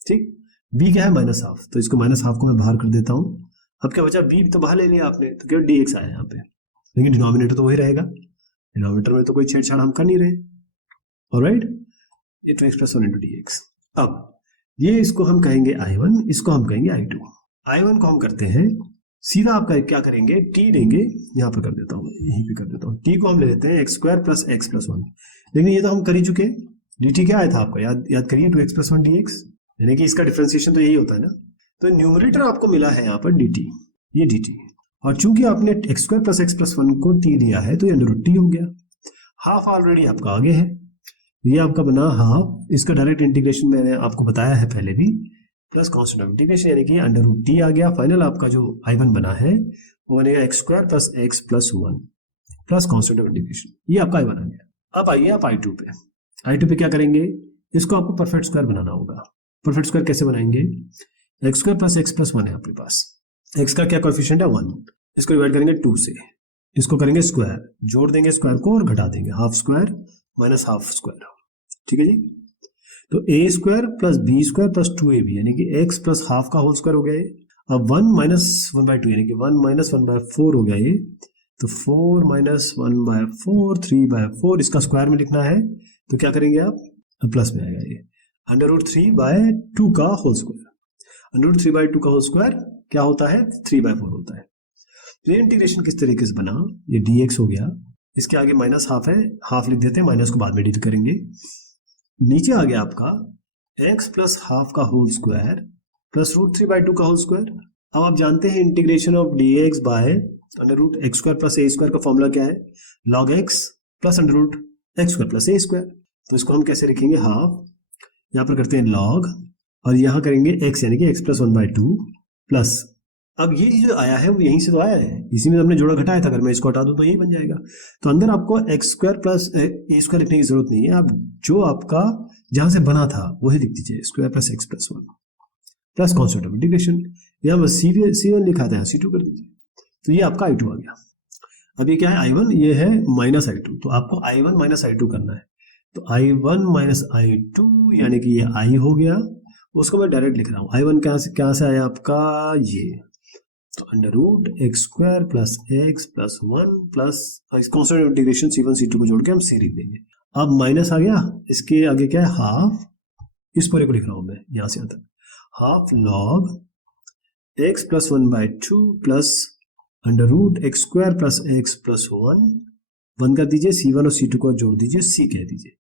ठीक, b क्या है माइनस हाफ, तो इसको माइनस हाफ को मैं बाहर कर देता हूँ। अब क्या बचा, b तो बाहर ले लिया आपने तो केवल dx आया यहाँ पे, लेकिन डिनोमिनेटर तो वही रहेगा, डिनोमिनेटर में तो कोई छेड़छाड़ हम कर नहीं रहे। ऑलराइट, ये 2x प्लस 1 इंटू dx। अब ये इसको हम कहेंगे i1, इसको हम कहेंगे i2। i1 को हम करते हैं सीधा, आपका क्या करेंगे, t लेंगे, यहाँ पर कर देता हूँ, यहीं पे कर देता हूँ, t को हम ले लेते हैं x² प्लस x प्लस 1, लेकिन ये तो हम कर ही चुके। dt क्या आया था आपका, याद करिए 2x प्लस 1 dx, यानी कि इसका डिफरेंशिएशन तो यही होता है ना। तो न्यूमरेटर आपको मिला है यहाँ पर dt, ये dt, और चूंकि आपने x² प्लस x प्लस 1 को t लिया है तो ये √t हो गया। हाफ ऑलरेडी आपका आगे है, ये आपका बना हाफ, इसका डायरेक्ट इंटीग्रेशन मैंने आपको बताया है पहले भी, प्लस कॉन्स्टेंट ऑफ इंटीग्रेशन यानी कि √t आ गया। फाइनल आपका जो i1 बना है वो बनेगा x² plus x plus 1 plus constant of integration, ये आपका i1 आ गया। अब आइए आप i2 पे, i2 पे क्या करेंगे, इसको आपको परफेक्ट स्क्वायर बनाना होगा। परफेक्ट स्क्वायर कैसे बनाएंगे, x² प्लस x प्लस 1 है आपके पास, x का क्या कोएफिशिएंट है 1, इसको डिवाइड करेंगे 2 से, इसको करेंगे स्क्वायर, जोड़ देंगे स्क्वायर को और घटा देंगे, half square minus half square. ठीक है जी, तो a² plus b² plus 2ab यानी कि x प्लस हाफ का होल स्क्वायर हो गया ये। अब 1 माइनस 1/2 यानी कि 1 माइनस 1/4 हो गया ये, तो 4 माइनस 1/4 3/4, इसका स्क्वायर में लिखना है तो क्या करेंगे आप, प्लस में आएगा ये √3/2 का होल स्क्वायर। √3/2 का होल स्क्वायर क्या होता है, 3/4 होता है। ये इंटीग्रेशन किस तरीके से बना, ये dx हो गया, इसके आगे माइनस हाफ है, हाफ लिख देते हैं, माइनस को बाद में डील करेंगे। नीचे आ गया आपका x प्लस हाफ का होल स्क्वायर प्लस रूट 3/2 का होल स्क्वायर। अब आप जानते हैं integration of dx by under root x square plus a square का फॉर्मूला क्या है, log x plus under root x square plus a square. तो इसको हम कैसे लिखेंगे, हाफ, यहाँ पर करते हैं log और यहाँ करेंगे x यानी कि x प्लस 1/2 प्लस, अब ये जो आया है वो यहीं से तो आया है, इसी में हमने जोड़ा घटाया था, अगर मैं इसको हटा दूं तो यही बन जाएगा। तो अंदर आपको x square plus a square लिखने की जरूरत नहीं है, आप जो आपका जहां से बना था वही लिख दीजिए, square plus x plus 1 plus constant of integration, यहाँ बस C1 लिखा था, C2 कर दीजिए। तो ये आपका I2 आ गया। अब ये क्या है, I1, ये है माइनस I2, तो आपको I1 माइनस I2 करना है। तो I1 माइनस I2 यानी कि ये I हो गया, उसको मैं डायरेक्ट लिख रहा हूँ। I1 क्या से आया आपका, ये, तो under root x square plus x plus 1 plus constant of integration C1 C2 को जोड़ के हम C लिख देंगे। अब माइनस आ गया, इसके आगे क्या है, हाफ, इस पूरे को लिख रहा हूं मैं यहां से आता, half log x plus 1/2 plus under root x square plus x plus 1 कर दीजिए, C1 और C2 को जोड़ दीजिए, C कह दीजिए।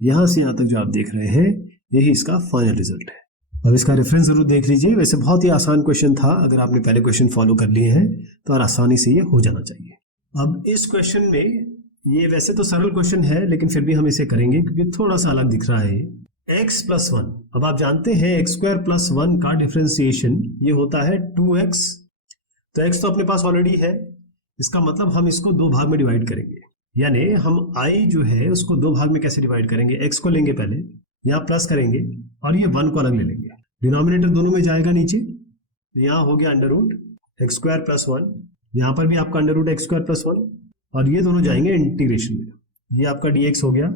यहां से यहां तक जो आप देख रहे हैं यही इसका फाइनल रिजल्ट है। अब इसका रेफरेंस जरूर देख लीजिए। वैसे बहुत ही आसान क्वेश्चन था, अगर आपने पहले क्वेश्चन फॉलो कर लिए हैं तो और आसानी से ये हो जाना चाहिए। अब इस क्वेश्चन में, ये वैसे तो सरल क्वेश्चन है लेकिन फिर भी हम इसे करेंगे क्योंकि थोड़ा सा अलग दिख रहा है। x प्लस 1, अब आप जानते हैं एक्स स्क्वायर प्लस 1 का डिफरेंशिएशन ये होता है 2x, तो x तो अपने पास ऑलरेडी है, इसका मतलब हम इसको दो भाग में डिवाइड करेंगे, यानी हम i जो है उसको दो भाग में कैसे डिवाइड करेंगे, x को लेंगे पहले, यहाँ प्लस करेंगे और ये 1 को अलग ले लेंगे, डिनोमिनेटर दोनों में जाएगा नीचे, यहाँ हो गया under root x square plus 1, यहाँ पर भी आपका under root x square plus 1 और ये दोनों जाएंगे इंटीग्रेशन में, ये आपका dx हो गया,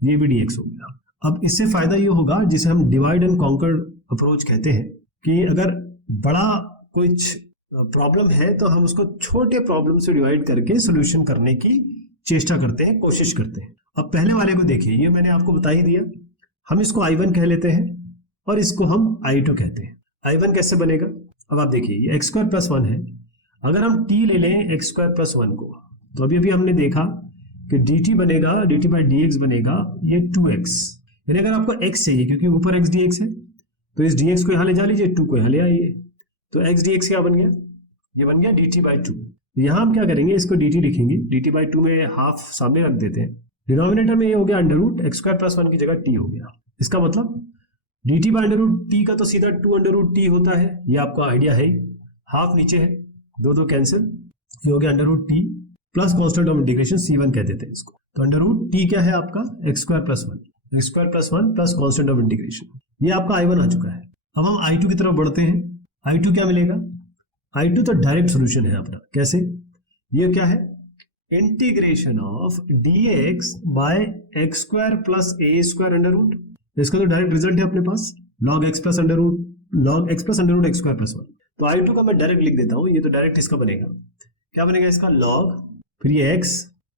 ये भी dx हो गया। अब इससे फायदा ये होगा जिसे हम डिवाइड एंड कॉन्कर अप्रोच कहते हैं, कि अगर बड़ा कुछ प्रॉब्लम है तो हम उसको छोटे प्रॉब्लम से डिवाइड करके सोल्यूशन करने की चेष्टा करते हैं, कोशिश करते हैं। अब पहले वाले को देखिए, ये मैंने आपको बता ही दिया, हम इसको I1 कह लेते हैं और इसको हम I2 कहते हैं। I1 कैसे बनेगा, अब आप देखिए, ये एक्स स्क्वायर प्लस 1 है, अगर हम t ले लें एक्स स्क्वायर प्लस 1 को, तो अभी हमने देखा कि dt बनेगा, dt बाई dx बनेगा ये 2x, यानी अगर आपको x चाहिए क्योंकि ऊपर x dx है तो इस dx को यहाँ ले जा लीजिए, 2 को यहाँ ले आइए, तो x dx क्या बन गया, ये बन गया dt बाई 2। यहाँ हम क्या करेंगे, इसको dt लिखेंगे, dt बाई 2 में हाफ सामने रख देते हैं, डिनोमिनेटर में ये हो गया under root x square plus 1 की जगह t हो गया। इसका मतलब dt by under root t का तो सीधा 2 अंडर रूट t होता है, ये आपका आइडिया है, हाफ नीचे है, दो कैंसिल, ये हो गया under root t plus constant of integration C1 कह देते हैं इसको। तो अंडर रूट t क्या है आपका, x square plus 1, x square plus 1 plus constant of integration, ये आपका I1 आ चुका है। अब हम I2 की तरफ बढ़ते हैं, I2 क्या मिलेगा, I2 तो डायरेक्ट सोल्यूशन है अपना, कैसे, ये क्या है, integration of dx by x square plus a square under root, इसका तो डायरेक्ट रिजल्ट है अपने पास, log x plus under root, log x plus under root x square plus 1। तो I2 का मैं डायरेक्ट लिख देता हूँ, ये तो डायरेक्ट इसका बनेगा, क्या बनेगा इसका, log, फिर ये x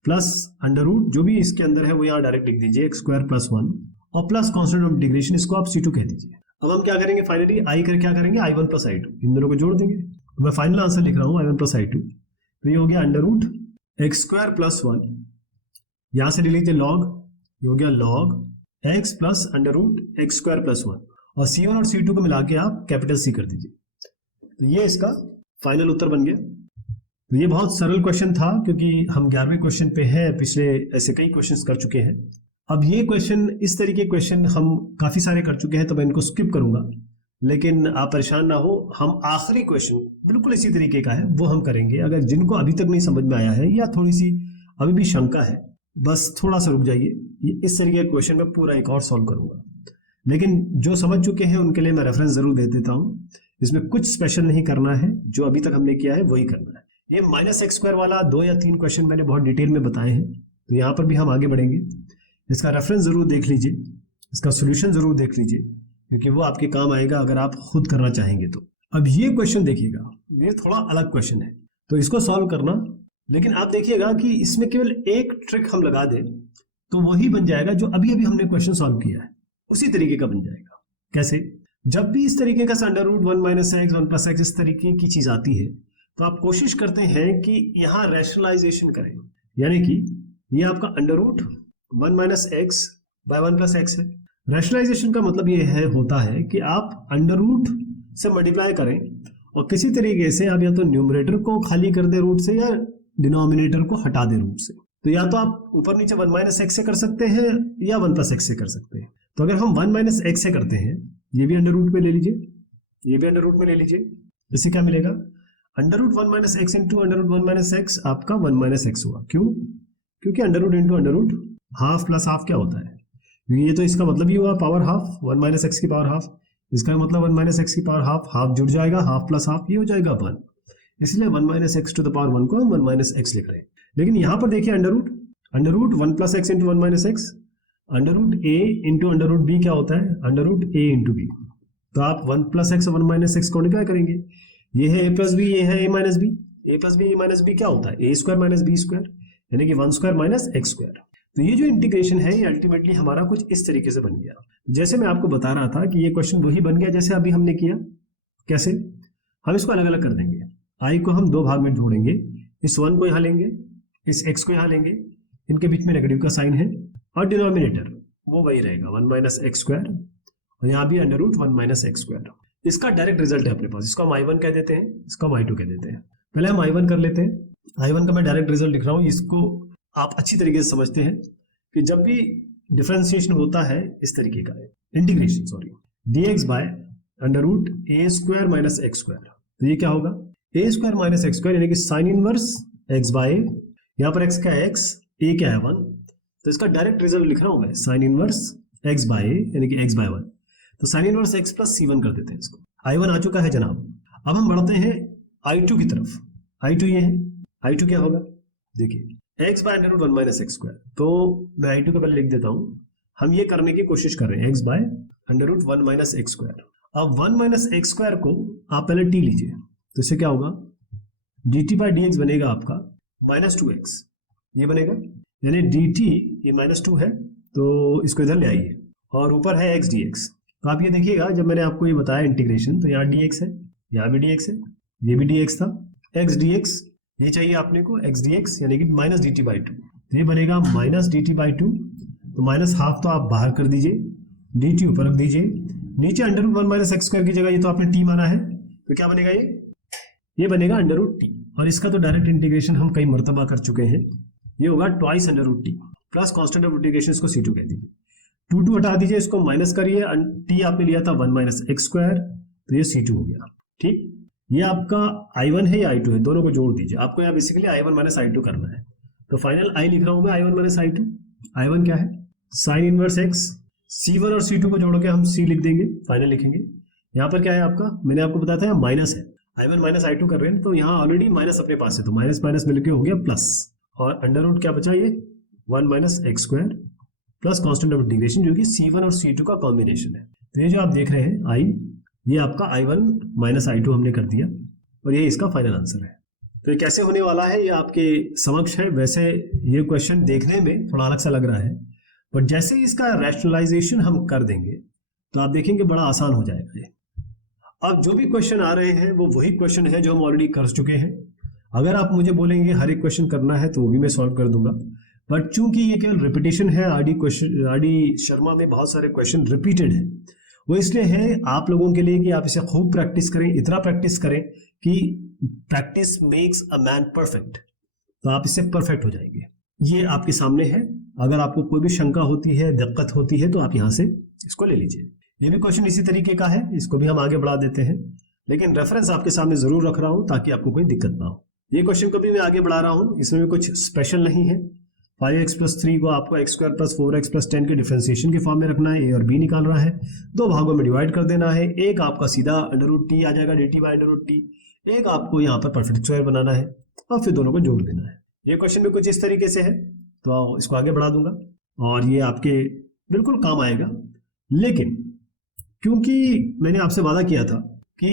प्लस अंडर रूट, जो भी इसके अंदर है वो यहाँ डायरेक्ट लिख दीजिए, एक्स स्क्वायर प्लस 1 और प्लस कॉन्स्टेंट ऑफ इंटीग्रेशन, इसको आप C2 कह दीजिए। अब हम क्या करेंगे, फाइनली I कर क्या करेंगे, I1 प्लस I2, इन दोनों को जोड़ देंगे, तो मैं फाइनल आंसर लिख रहा हूँ I1 प्लस I2, तो ये हो गया under root x square plus 1, यहाँ से ले लीजिए log, ये हो गया log x plus under root x square plus 1 और C1 और C2 को मिला के आप कैपिटल C कर दीजिए, तो ये इसका फाइनल उत्तर बन गया। तो ये बहुत सरल क्वेश्चन था क्योंकि हम 11वें क्वेश्चन पे हैं, पिछले ऐसे कई क्वेश्चंस कर चुके हैं। अब ये क्वेश्चन, इस तरीके क्वेश्चन हम काफी सारे कर चुके हैं तो मैं इनको स्किप करूंगा, लेकिन आप परेशान ना हो, हम आखिरी क्वेश्चन बिल्कुल इसी तरीके का है वो हम करेंगे। अगर जिनको अभी तक नहीं समझ में आया है या थोड़ी सी अभी भी शंका है, बस थोड़ा सा रुक जाइए, ये इस तरीके के क्वेश्चन में पूरा एक और सॉल्व करूंगा, लेकिन जो समझ चुके हैं उनके लिए मैं रेफरेंस जरूर दे देता हूँ। इसमें कुछ स्पेशल नहीं करना है, जो अभी तक हमने किया है वही करना है। ये माइनस एक्स स्क्वायर वाला 2 या 3 क्वेश्चन मैंने बहुत डिटेल में बताए हैं, तो यहाँ पर भी हम आगे बढ़ेंगे। इसका रेफरेंस जरूर देख लीजिए, इसका सोल्यूशन जरूर देख लीजिए, क्योंकि वो आपके काम आएगा अगर आप खुद करना चाहेंगे तो। अब ये क्वेश्चन देखिएगा, ये थोड़ा अलग क्वेश्चन है तो इसको सॉल्व करना, लेकिन आप देखिएगा कि इसमें केवल एक ट्रिक हम लगा दें तो वही बन जाएगा जो अभी अभी हमने क्वेश्चन सॉल्व किया है, उसी तरीके का बन जाएगा। कैसे, जब भी इस तरीके का under root 1 minus x 1 plus x इस तरीके की चीज आती है तो आप कोशिश करते हैं कि यहाँ रैशनलाइजेशन करें, यानी कि ये आपका under root 1 minus x by 1 plus x है। रैशनलाइजेशन का मतलब ये है होता है कि आप अंडर रूट से मल्टीप्लाई करें और किसी तरीके से आप या तो न्यूमरेटर को खाली कर दे रूट से या डिनोमिनेटर को हटा दे रूट से। तो या तो आप ऊपर नीचे 1 माइनस एक्स से कर सकते हैं या 1 प्लस एक्स से कर सकते हैं। तो अगर हम 1 माइनस एक्स से करते हैं, ये भी अंडर रूट में ले लीजिए, ये भी अंडर रूट में ले लीजिए, इससे क्या मिलेगा? Under root 1 minus x into under root 1 minus x आपका 1 माइनस एक्स हुआ। क्यों? क्योंकि under root into under root half plus half क्या होता है? ये तो इसका मतलब ही हुआ पावर हाफ, 1 माइनस एक्स की पावर हाफ, इसका मतलब 1 माइनस एक्स की पावर हाफ, हाफ जुड़ जाएगा, हाफ प्लस हाफ ये हो जाएगा 1, इसलिए 1 minus x to the power 1 को हम 1 माइनस एक्स लिख रहे हैं। लेकिन यहाँ पर देखिए under root 1 plus x into 1 minus x, under root a into under root b क्या होता है? Under root a into b. तो आप 1 प्लस एक्स 1 माइनस एक्स को क्या करेंगे? ये है ए प्लस बी, ये है ए माइनस बी, ए प्लस बी ए माइनस बी क्या होता है? ए स्क्वायर माइनस बी स्क्वायर, यानी कि 1 स्क्वायर माइनस एक्स स्क्वायर। तो ये जो इंटीग्रेशन है ये अल्टीमेटली हमारा कुछ इस तरीके से बन गया। जैसे मैं आपको बता रहा था कि ये क्वेश्चन वही बन गया जैसे अभी हमने किया। कैसे? हम इसको अलग अलग कर देंगे। आई को हम 2 भाग में जोड़ेंगे, इस 1 को यहाँ लेंगे, इस x को यहाँ लेंगे, इनके बीच में नेगेटिव का साइन है, और डिनोमिनेटर वो वही रहेगा 1 माइनस एक्स स्क्वायर, और यहाँ भी under root 1 minus x square. इसका डायरेक्ट रिजल्ट है अपने पास, इसको हम I1 कह देते हैं, इसको हम I2 कह देते हैं। पहले हम I1 कर लेते हैं। I1 का मैं डायरेक्ट रिजल्ट लिख रहा हूँ, इसको आप अच्छी तरीके से समझते हैं कि जब भी डिफरेंशिएशन होता है इस तरीके का है, integration sorry, dx by under root a square minus x square, तो ये क्या होगा? A square minus x square यानी कि साइन इनवर्स एक्स बाय, यहाँ पर एक्स का है एक्स, ए क्या है 1, तो इसका डायरेक्ट रिजल्ट लिख रहा हूं मैं, साइन इनवर्स एक्स बाय यानी कि एक्स बाय 1, तो sine inverse x plus c1 कर देते हैं इसको। I1 आ चुका है जनाब। अब हम बढ़ते हैं I2 की तरफ। I2 ये है, I2 क्या होगा? देखिए x by under root 1 minus x square, तो मैं I2 को पहले लिख देता हूं। हम ये करने की कोशिश कर रहे हैं, x by under root 1 minus x square. अब 1 माइनस एक्स स्क्वायर को आप पहले t लीजिए, तो इससे क्या होगा? dt बाय dx बनेगा आपका माइनस 2x, ये बनेगा, यानी dt ये माइनस 2 है, तो इसको इधर ले आइए, और ऊपर है x dx। तो आप ये देखिएगा, जब मैंने आपको ये बताया इंटीग्रेशन, तो यहाँ dx है, यहाँ भी dx है, ये भी dx था, x dx ये चाहिए आपने को, x dx यानी कि माइनस dt बाई 2, तो ये बनेगा माइनस dt बाई 2, तो माइनस हाफ तो आप बाहर कर दीजिए, dt ऊपर रख दीजिए, नीचे under root 1 minus x square की जगह ये तो आपने t माना है, तो क्या बनेगा? ये बनेगा अंडर रूट t, और इसका तो डायरेक्ट इंटीग्रेशन हम कई मरतबा कर चुके हैं, ये होगा twice under root t plus constant of integration, इसको c2 कह दीजिए। 2 हटा दीजिए, इसको माइनस करिए, t आपने लिया था 1 माइनस एक्स स्क्वायर, तो ये c2 हो गया। ठीक, ये आपका I1 है या I2 है, दोनों को जोड़ दीजिए। आपको यहाँ बेसिकली I1 माइनस I2 करना है, तो फाइनल I लिख रहा हूं मैं, I1 माइनस I2। I1 क्या है? साइन इनवर्स x, c1 और c2 को जोड़ के हम c लिख देंगे, फाइनल लिखेंगे। यहाँ पर क्या है आपका? मैंने आपको बताया था माइनस है, I1 माइनस I2 कर रहे हैं, तो यहाँ ऑलरेडी माइनस अपने पास है, तो माइनस माइनस मिलकर हो गया प्लस, और अंडर रूट क्या बचा? ये 1 minus x square plus constant of integration जो कि c1 और c2 का कॉम्बिनेशन है। तो ये जो आप देख रहे हैं I, ये आपका I1 माइनस I2 हमने कर दिया, और ये इसका फाइनल आंसर है। तो ये कैसे होने वाला है ये आपके समक्ष है। वैसे ये क्वेश्चन देखने में थोड़ा अलग सा लग रहा है, बट जैसे ही इसका रैशनलाइजेशन हम कर देंगे तो आप देखेंगे बड़ा आसान हो जाएगा ये। अब जो भी क्वेश्चन आ रहे हैं वो वही क्वेश्चन है जो हम ऑलरेडी कर चुके हैं। अगर आप मुझे बोलेंगे हर एक क्वेश्चन करना है तो वो भी मैं सॉल्व कर दूंगा, बट चूंकि ये केवल रिपीटेशन है, आरडी शर्मा में बहुत सारे क्वेश्चन रिपीटेड है, वो इसलिए है आप लोगों के लिए कि आप इसे खूब प्रैक्टिस करें, इतना प्रैक्टिस करें कि practice makes a man perfect, तो आप इससे परफेक्ट हो जाएंगे। ये आपके सामने है, अगर आपको कोई भी शंका होती है, दिक्कत होती है, तो आप यहाँ से इसको ले लीजिए। ये भी क्वेश्चन इसी तरीके का है, इसको भी हम आगे बढ़ा देते हैं, लेकिन रेफरेंस आपके सामने जरूर रख रहा हूं ताकि आपको कोई दिक्कत ना हो। ये क्वेश्चन को भी मैं आगे बढ़ा रहा हूं, इसमें भी कुछ स्पेशल नहीं है। 5x प्लस 3 को आपको x square plus 4x plus 10 के डिफरेंशिएशन के फॉर्म में रखना है, a और b निकाल रहा है, 2 भागों में डिवाइड कर देना है। एक आपका सीधा अंडर रूट टी आ जाएगा, dt by under root t, एक आपको यहाँ पर परफेक्ट स्क्वायर बनाना है और फिर दोनों को जोड़ देना है। ये क्वेश्चन भी कुछ इस तरीके से है, तो इसको आगे बढ़ा दूंगा और ये आपके बिल्कुल काम आएगा। लेकिन क्योंकि मैंने आपसे वादा किया था कि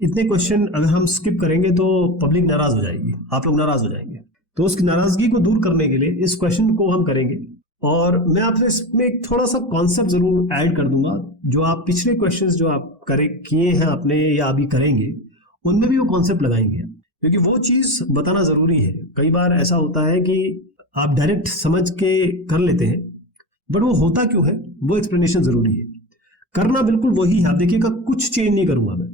इतने क्वेश्चन अगर हम स्किप करेंगे तो पब्लिक नाराज हो जाएगी, आप लोग नाराज हो जाएंगे, तो उस नाराजगी को दूर करने के लिए इस क्वेश्चन को हम करेंगे। और मैं आपसे इसमें एक थोड़ा सा कॉन्सेप्ट जरूर ऐड कर दूंगा, जो आप पिछले क्वेश्चंस जो आप किए हैं अपने या अभी करेंगे उनमें भी वो कॉन्सेप्ट लगाएंगे, क्योंकि वो चीज बताना जरूरी है। कई बार ऐसा होता है कि आप डायरेक्ट समझ के कर लेते हैं, बट वो होता क्यों है वो एक्सप्लेनेशन जरूरी है। करना बिल्कुल वही है, आप देखिएगा कुछ चेंज नहीं करूंगा मैं,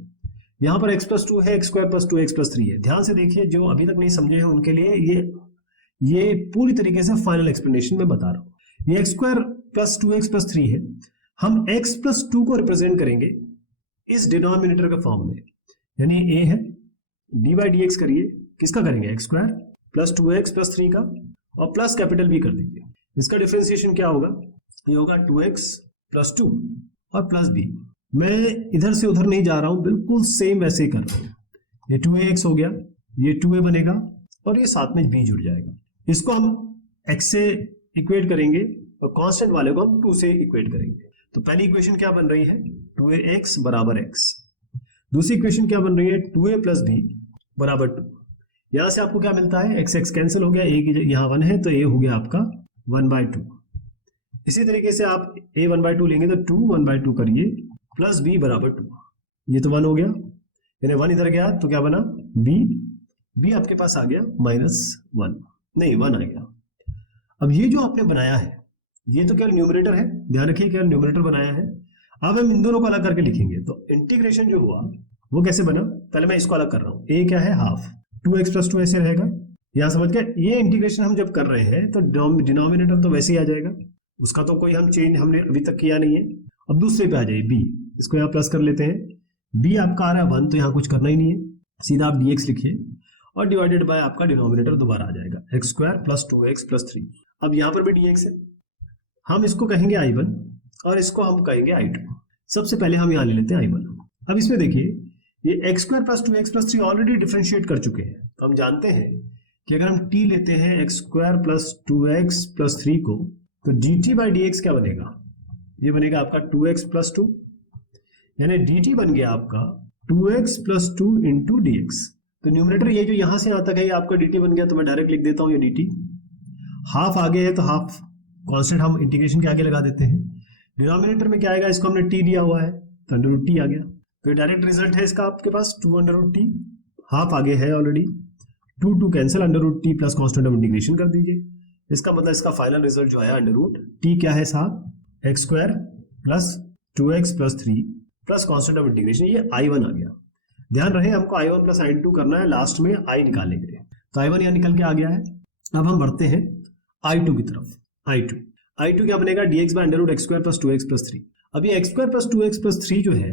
यहाँ पर x प्लस 2 है, x square plus 2x plus 3 है। ध्यान से देखिए, जो अभी तक नहीं समझे हैं उनके लिए ये पूरी तरीके से फाइनल एक्सप्लेनेशन में बता रहा हूँ। ये x square plus 2x plus 3 है, हम x प्लस 2 को रिप्रेजेंट करेंगे इस डिनोमिनेटर के फॉर्म में, यानी a है dy dx करिए, किसका करेंगे, x square plus 2x plus 3 का, और प्लस कैपिटल B कर दीजिए। इसका डिफरेंशिएशन क्या होगा, ये होगा 2x प्लस 2 और प्लस b। मैं इधर से उधर नहीं जा रहा हूं, बिल्कुल सेम वैसे ही कर रहा हूं। ये 2ax हो गया, ये 2a बनेगा और ये साथ में b जुड़ जाएगा। इसको हम x से इक्वेट करेंगे और कांस्टेंट वाले को हम 2 से इक्वेट करेंगे। तो पहली इक्वेशन क्या बन रही है, 2ax बराबर x। दूसरी इक्वेशन क्या बन रही है, 2a प्लस b बराबर 2। यहां से आपको क्या मिलता है, x x कैंसिल हो गया, a की यहाँ 1 है तो a हो गया आपका 1/2। इसी तरीके से आप a 1/2 लेंगे तो 2 1/2 करिए प्लस b बराबर 2। ये तो 1 हो गया, यानी 1 इधर गया तो क्या बना b आपके पास आ गया -1, नहीं 1 आ गया। अब ये जो आपने बनाया है ये तो केवल न्यूमरेटर है, ध्यान रखिए केवल न्यूमरेटर बनाया है। अब हम इन दोनों को अलग करके लिखेंगे, तो इंटीग्रेशन जो हुआ वो कैसे बना, पहले मैं इसको अलग कर रहा हूँ। a क्या है, हाफ, 2x प्लस 2 ऐसे रहेगा, यहां समझ गए। ये इंटीग्रेशन हम जब कर रहे हैं तो डिनोमिनेटर तो वैसे ही आ जाएगा, उसका तो कोई हम चेंज हमने अभी तक किया नहीं है। अब दूसरे पे आ जाइए b, इसको यहाँ प्लस कर लेते हैं। b आपका आ रहा है 1, तो यहाँ कुछ करना ही नहीं है, सीधा आप dx लिखिए और डिवाइडेड बाय आपका डिनोमिनेटर दोबारा आ जाएगा, x square plus 2x plus 3। अब यहाँ पर भी dx है, हम इसको कहेंगे i1 और इसको हम कहेंगे i2। सबसे पहले हम यहाँ ले लेते हैं i1। अब इसमें देखिए ये x square plus 2x plus 3 already differentiate कर चुके हैं, तो हम जानते हैं कि अगर हम t लेते हैं x square plus 2x plus 3 को, तो dt बाई dx क्या बनेगा, ये बनेगा आपका 2x प्लस 2, यानी dt बन गया आपका 2x प्लस 2 इंटू dx। तो न्यूमरेटर ये जो यहां से यहां तक है ये आपका dt बन गया, तो मैं डायरेक्ट लिख देता हूं ये dt। हाफ आगे है तो हाफ कांस्टेंट हम इंटीग्रेशन के आगे लगा देते हैं। डिनोमिनेटर में क्या आएगा, इसको हमने t दिया हुआ है तो अंडर रूट t आ गया, तो डायरेक्ट रिजल्ट है इसका आपके पास 2 अंडर रूट t। हाफ आगे है already, 2 cancel, under root t plus constant of integration कर दीजिए। इसका मतलब इसका फाइनल रिजल्ट जो आया अंडर रूट t क्या है साहब, x square plus 2x plus 3 plus constant of integration, ये i1 आ गया। ध्यान रहे हमको i1 प्लस i2 करना है, लास्ट में i निकालेंगे, तो i1 यहाँ निकल के आ गया है। अब हम बढ़ते हैं i2 की तरफ। i2 क्या बनेगा, dx by under root x square plus 2x plus 3। अब ये x square plus 2x plus 3 जो है,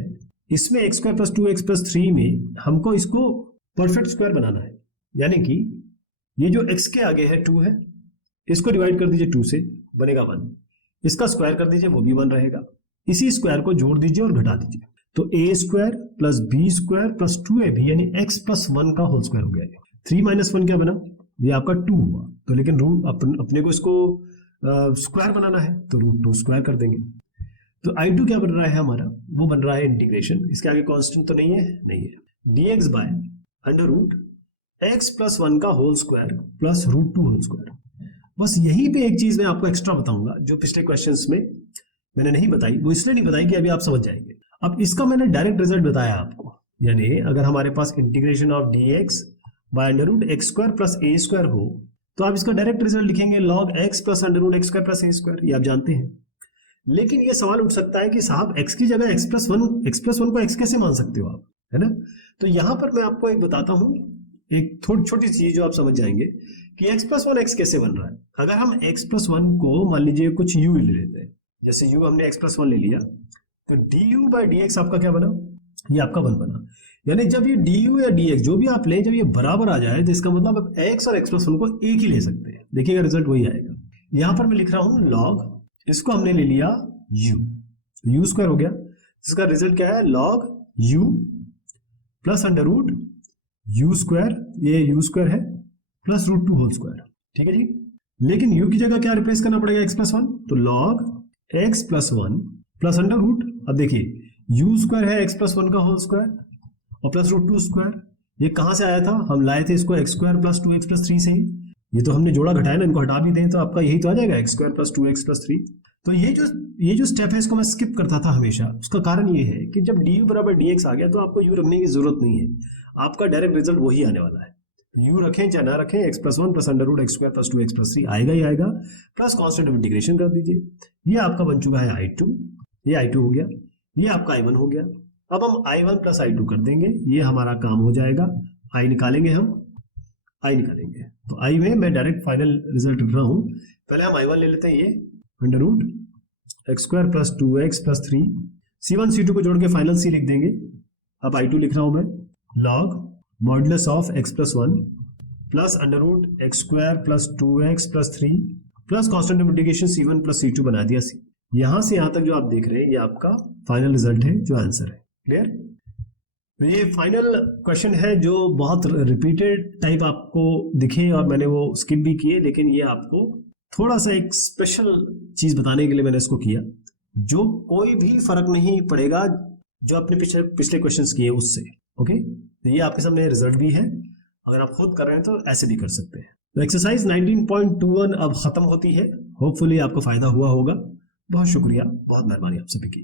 इसमें x square plus 2x plus 3 में हमको इसको परफेक्ट स्क्वायर बनाना है, यानी कि ये जो x के आगे है 2 है, इसको डिवाइड कर दीजिए 2 से, बनेगा 1। इसका स्क्वायर कर दीजिए, वो भी 1 रहेगा। इसी स्क्वायर को जोड़ दीजिए और घटा दीजिए, तो a square plus b square plus 2ab यानी x प्लस 1 का होल स्क्वायर हो गया। 3 माइनस 1 क्या बना, ये आपका 2 हुआ, तो लेकिन रूट अपने को इसको स्क्वायर बनाना है तो रूट 2 स्क्वायर कर देंगे। तो i2 क्या बन रहा है हमारा, वो बन रहा है इंटीग्रेशन, इसके आगे कांस्टेंट तो नहीं है, dx by under root x plus 1 का whole square plus root 2 whole square. बस यहीं पे एक चीज मैं आपको एक्स्ट्रा बताऊंगा जो पिछले क्वेश्चंस में मैंने नहीं बताई, वो इसलिए नहीं बताई कि अभी आप समझ जाएंगे। अब इसका मैंने डायरेक्ट रिजल्ट बताया आपको, यानी अगर हमारे पास integration of dx by under root x square plus a square हो, तो आप इसका डायरेक्ट रिजल्ट लिखेंगे log x plus under root x square plus a square, ये आप जानते हैं। लेकिन ये सवाल उठ सकता है कि साहब x की जगह x प्लस 1 को x कैसे मान सकते हो आप, है ना। तो यहां पर मैं आपको एक बताता हूं, एक थोड़ी छोटी चीज जो आप समझ जाएंगे कि x प्लस 1 x कैसे बन रहा है। अगर हम x प्लस 1 को मान लीजिए कुछ u ले लेते हैं, जैसे u हमने x प्लस 1 ले लिया, तो du बाई dx आपका क्या बना, ये आपका 1 बना। यानी जब ये du या dx जो भी आप लें, जब ये बराबर आ जाए तो इसका मतलब आप x और x प्लस 1 को एक ही ले सकते हैं। देखिएगा रिजल्ट वही आएगा। यहां पर मैं लिख रहा हूं log, इसको हमने ले लिया u स्क्वायर हो गया, इसका रिजल्ट क्या है log u plus under root u square, ये u स्क्वायर है प्लस रूट 2 होल स्क्वायर, ठीक है जी। लेकिन u की जगह क्या रिप्लेस करना पड़ेगा, x प्लस 1, तो log x plus 1 plus under root, अब देखिए u स्क्वायर है x प्लस 1 का होल स्क्वायर और प्लस रूट 2 स्क्वायर, ये कहां से आया था, हम लाए थे इसको x square plus 2x plus 3 से ही, ये तो हमने जोड़ा घटाया ना, इनको हटा भी दें तो आपका यही तो आ जाएगा x square plus 2x plus 3। तो ये जो स्टेप है इसको मैं स्किप करता था हमेशा, उसका कारण ये है कि जब du बराबर dx आ गया तो आपको u रखने की जरूरत नहीं है, आपका डायरेक्ट रिजल्ट वही आने वाला है। तो u रखें चाहे ना रखें, x plus 1 plus under root x square plus 2x plus 3 आएगा ही आएगा, प्लस कांस्टेंट ऑफ इंटीग्रेशन कर दीजिए। ये आपका बन चुका है i2, ये i2 हो गया, ये आपका i1 हो गया। अब हम I1 प्लस I2 कर देंगे, ये हमारा काम हो जाएगा। I निकालेंगे, हम I निकालेंगे तो I में मैं डायरेक्ट फाइनल रिजल्ट लिख रहा हूँ। पहले हम I1 ले लेते हैं, ये under root x square plus 2x plus 3, C1 C2 को जोड़ के फाइनल C लिख देंगे। अब I2 लिख रहा हूँ मैं, log modulus of x plus 1 plus under root x square plus 2x plus 3 plus constant multiplication C1 plus C2 बना दिया। यहां से यहां तक जो आप देख रहे हैं ये आपका फाइनल रिजल्ट है, जो आंसर है। क्लियर? ये फाइनल क्वेश्चन है जो बहुत रिपीटेड टाइप आपको दिखे और मैंने वो स्किप भी किए, लेकिन ये आपको थोड़ा सा एक स्पेशल चीज बताने के लिए मैंने इसको किया, जो कोई भी फर्क नहीं पड़ेगा जो अपने पिछले क्वेश्चंस किए उससे। ओके, तो ये आपके सामने रिजल्ट भी है, अगर आप खुद कर रहे हैं तो ऐसे भी कर सकते हैं। तो एक्सरसाइज 19.21 अब खत्म होती है। होपफुली आपको फायदा हुआ होगा। बहुत शुक्रिया, बहुत मेहरबानी आप सभी की।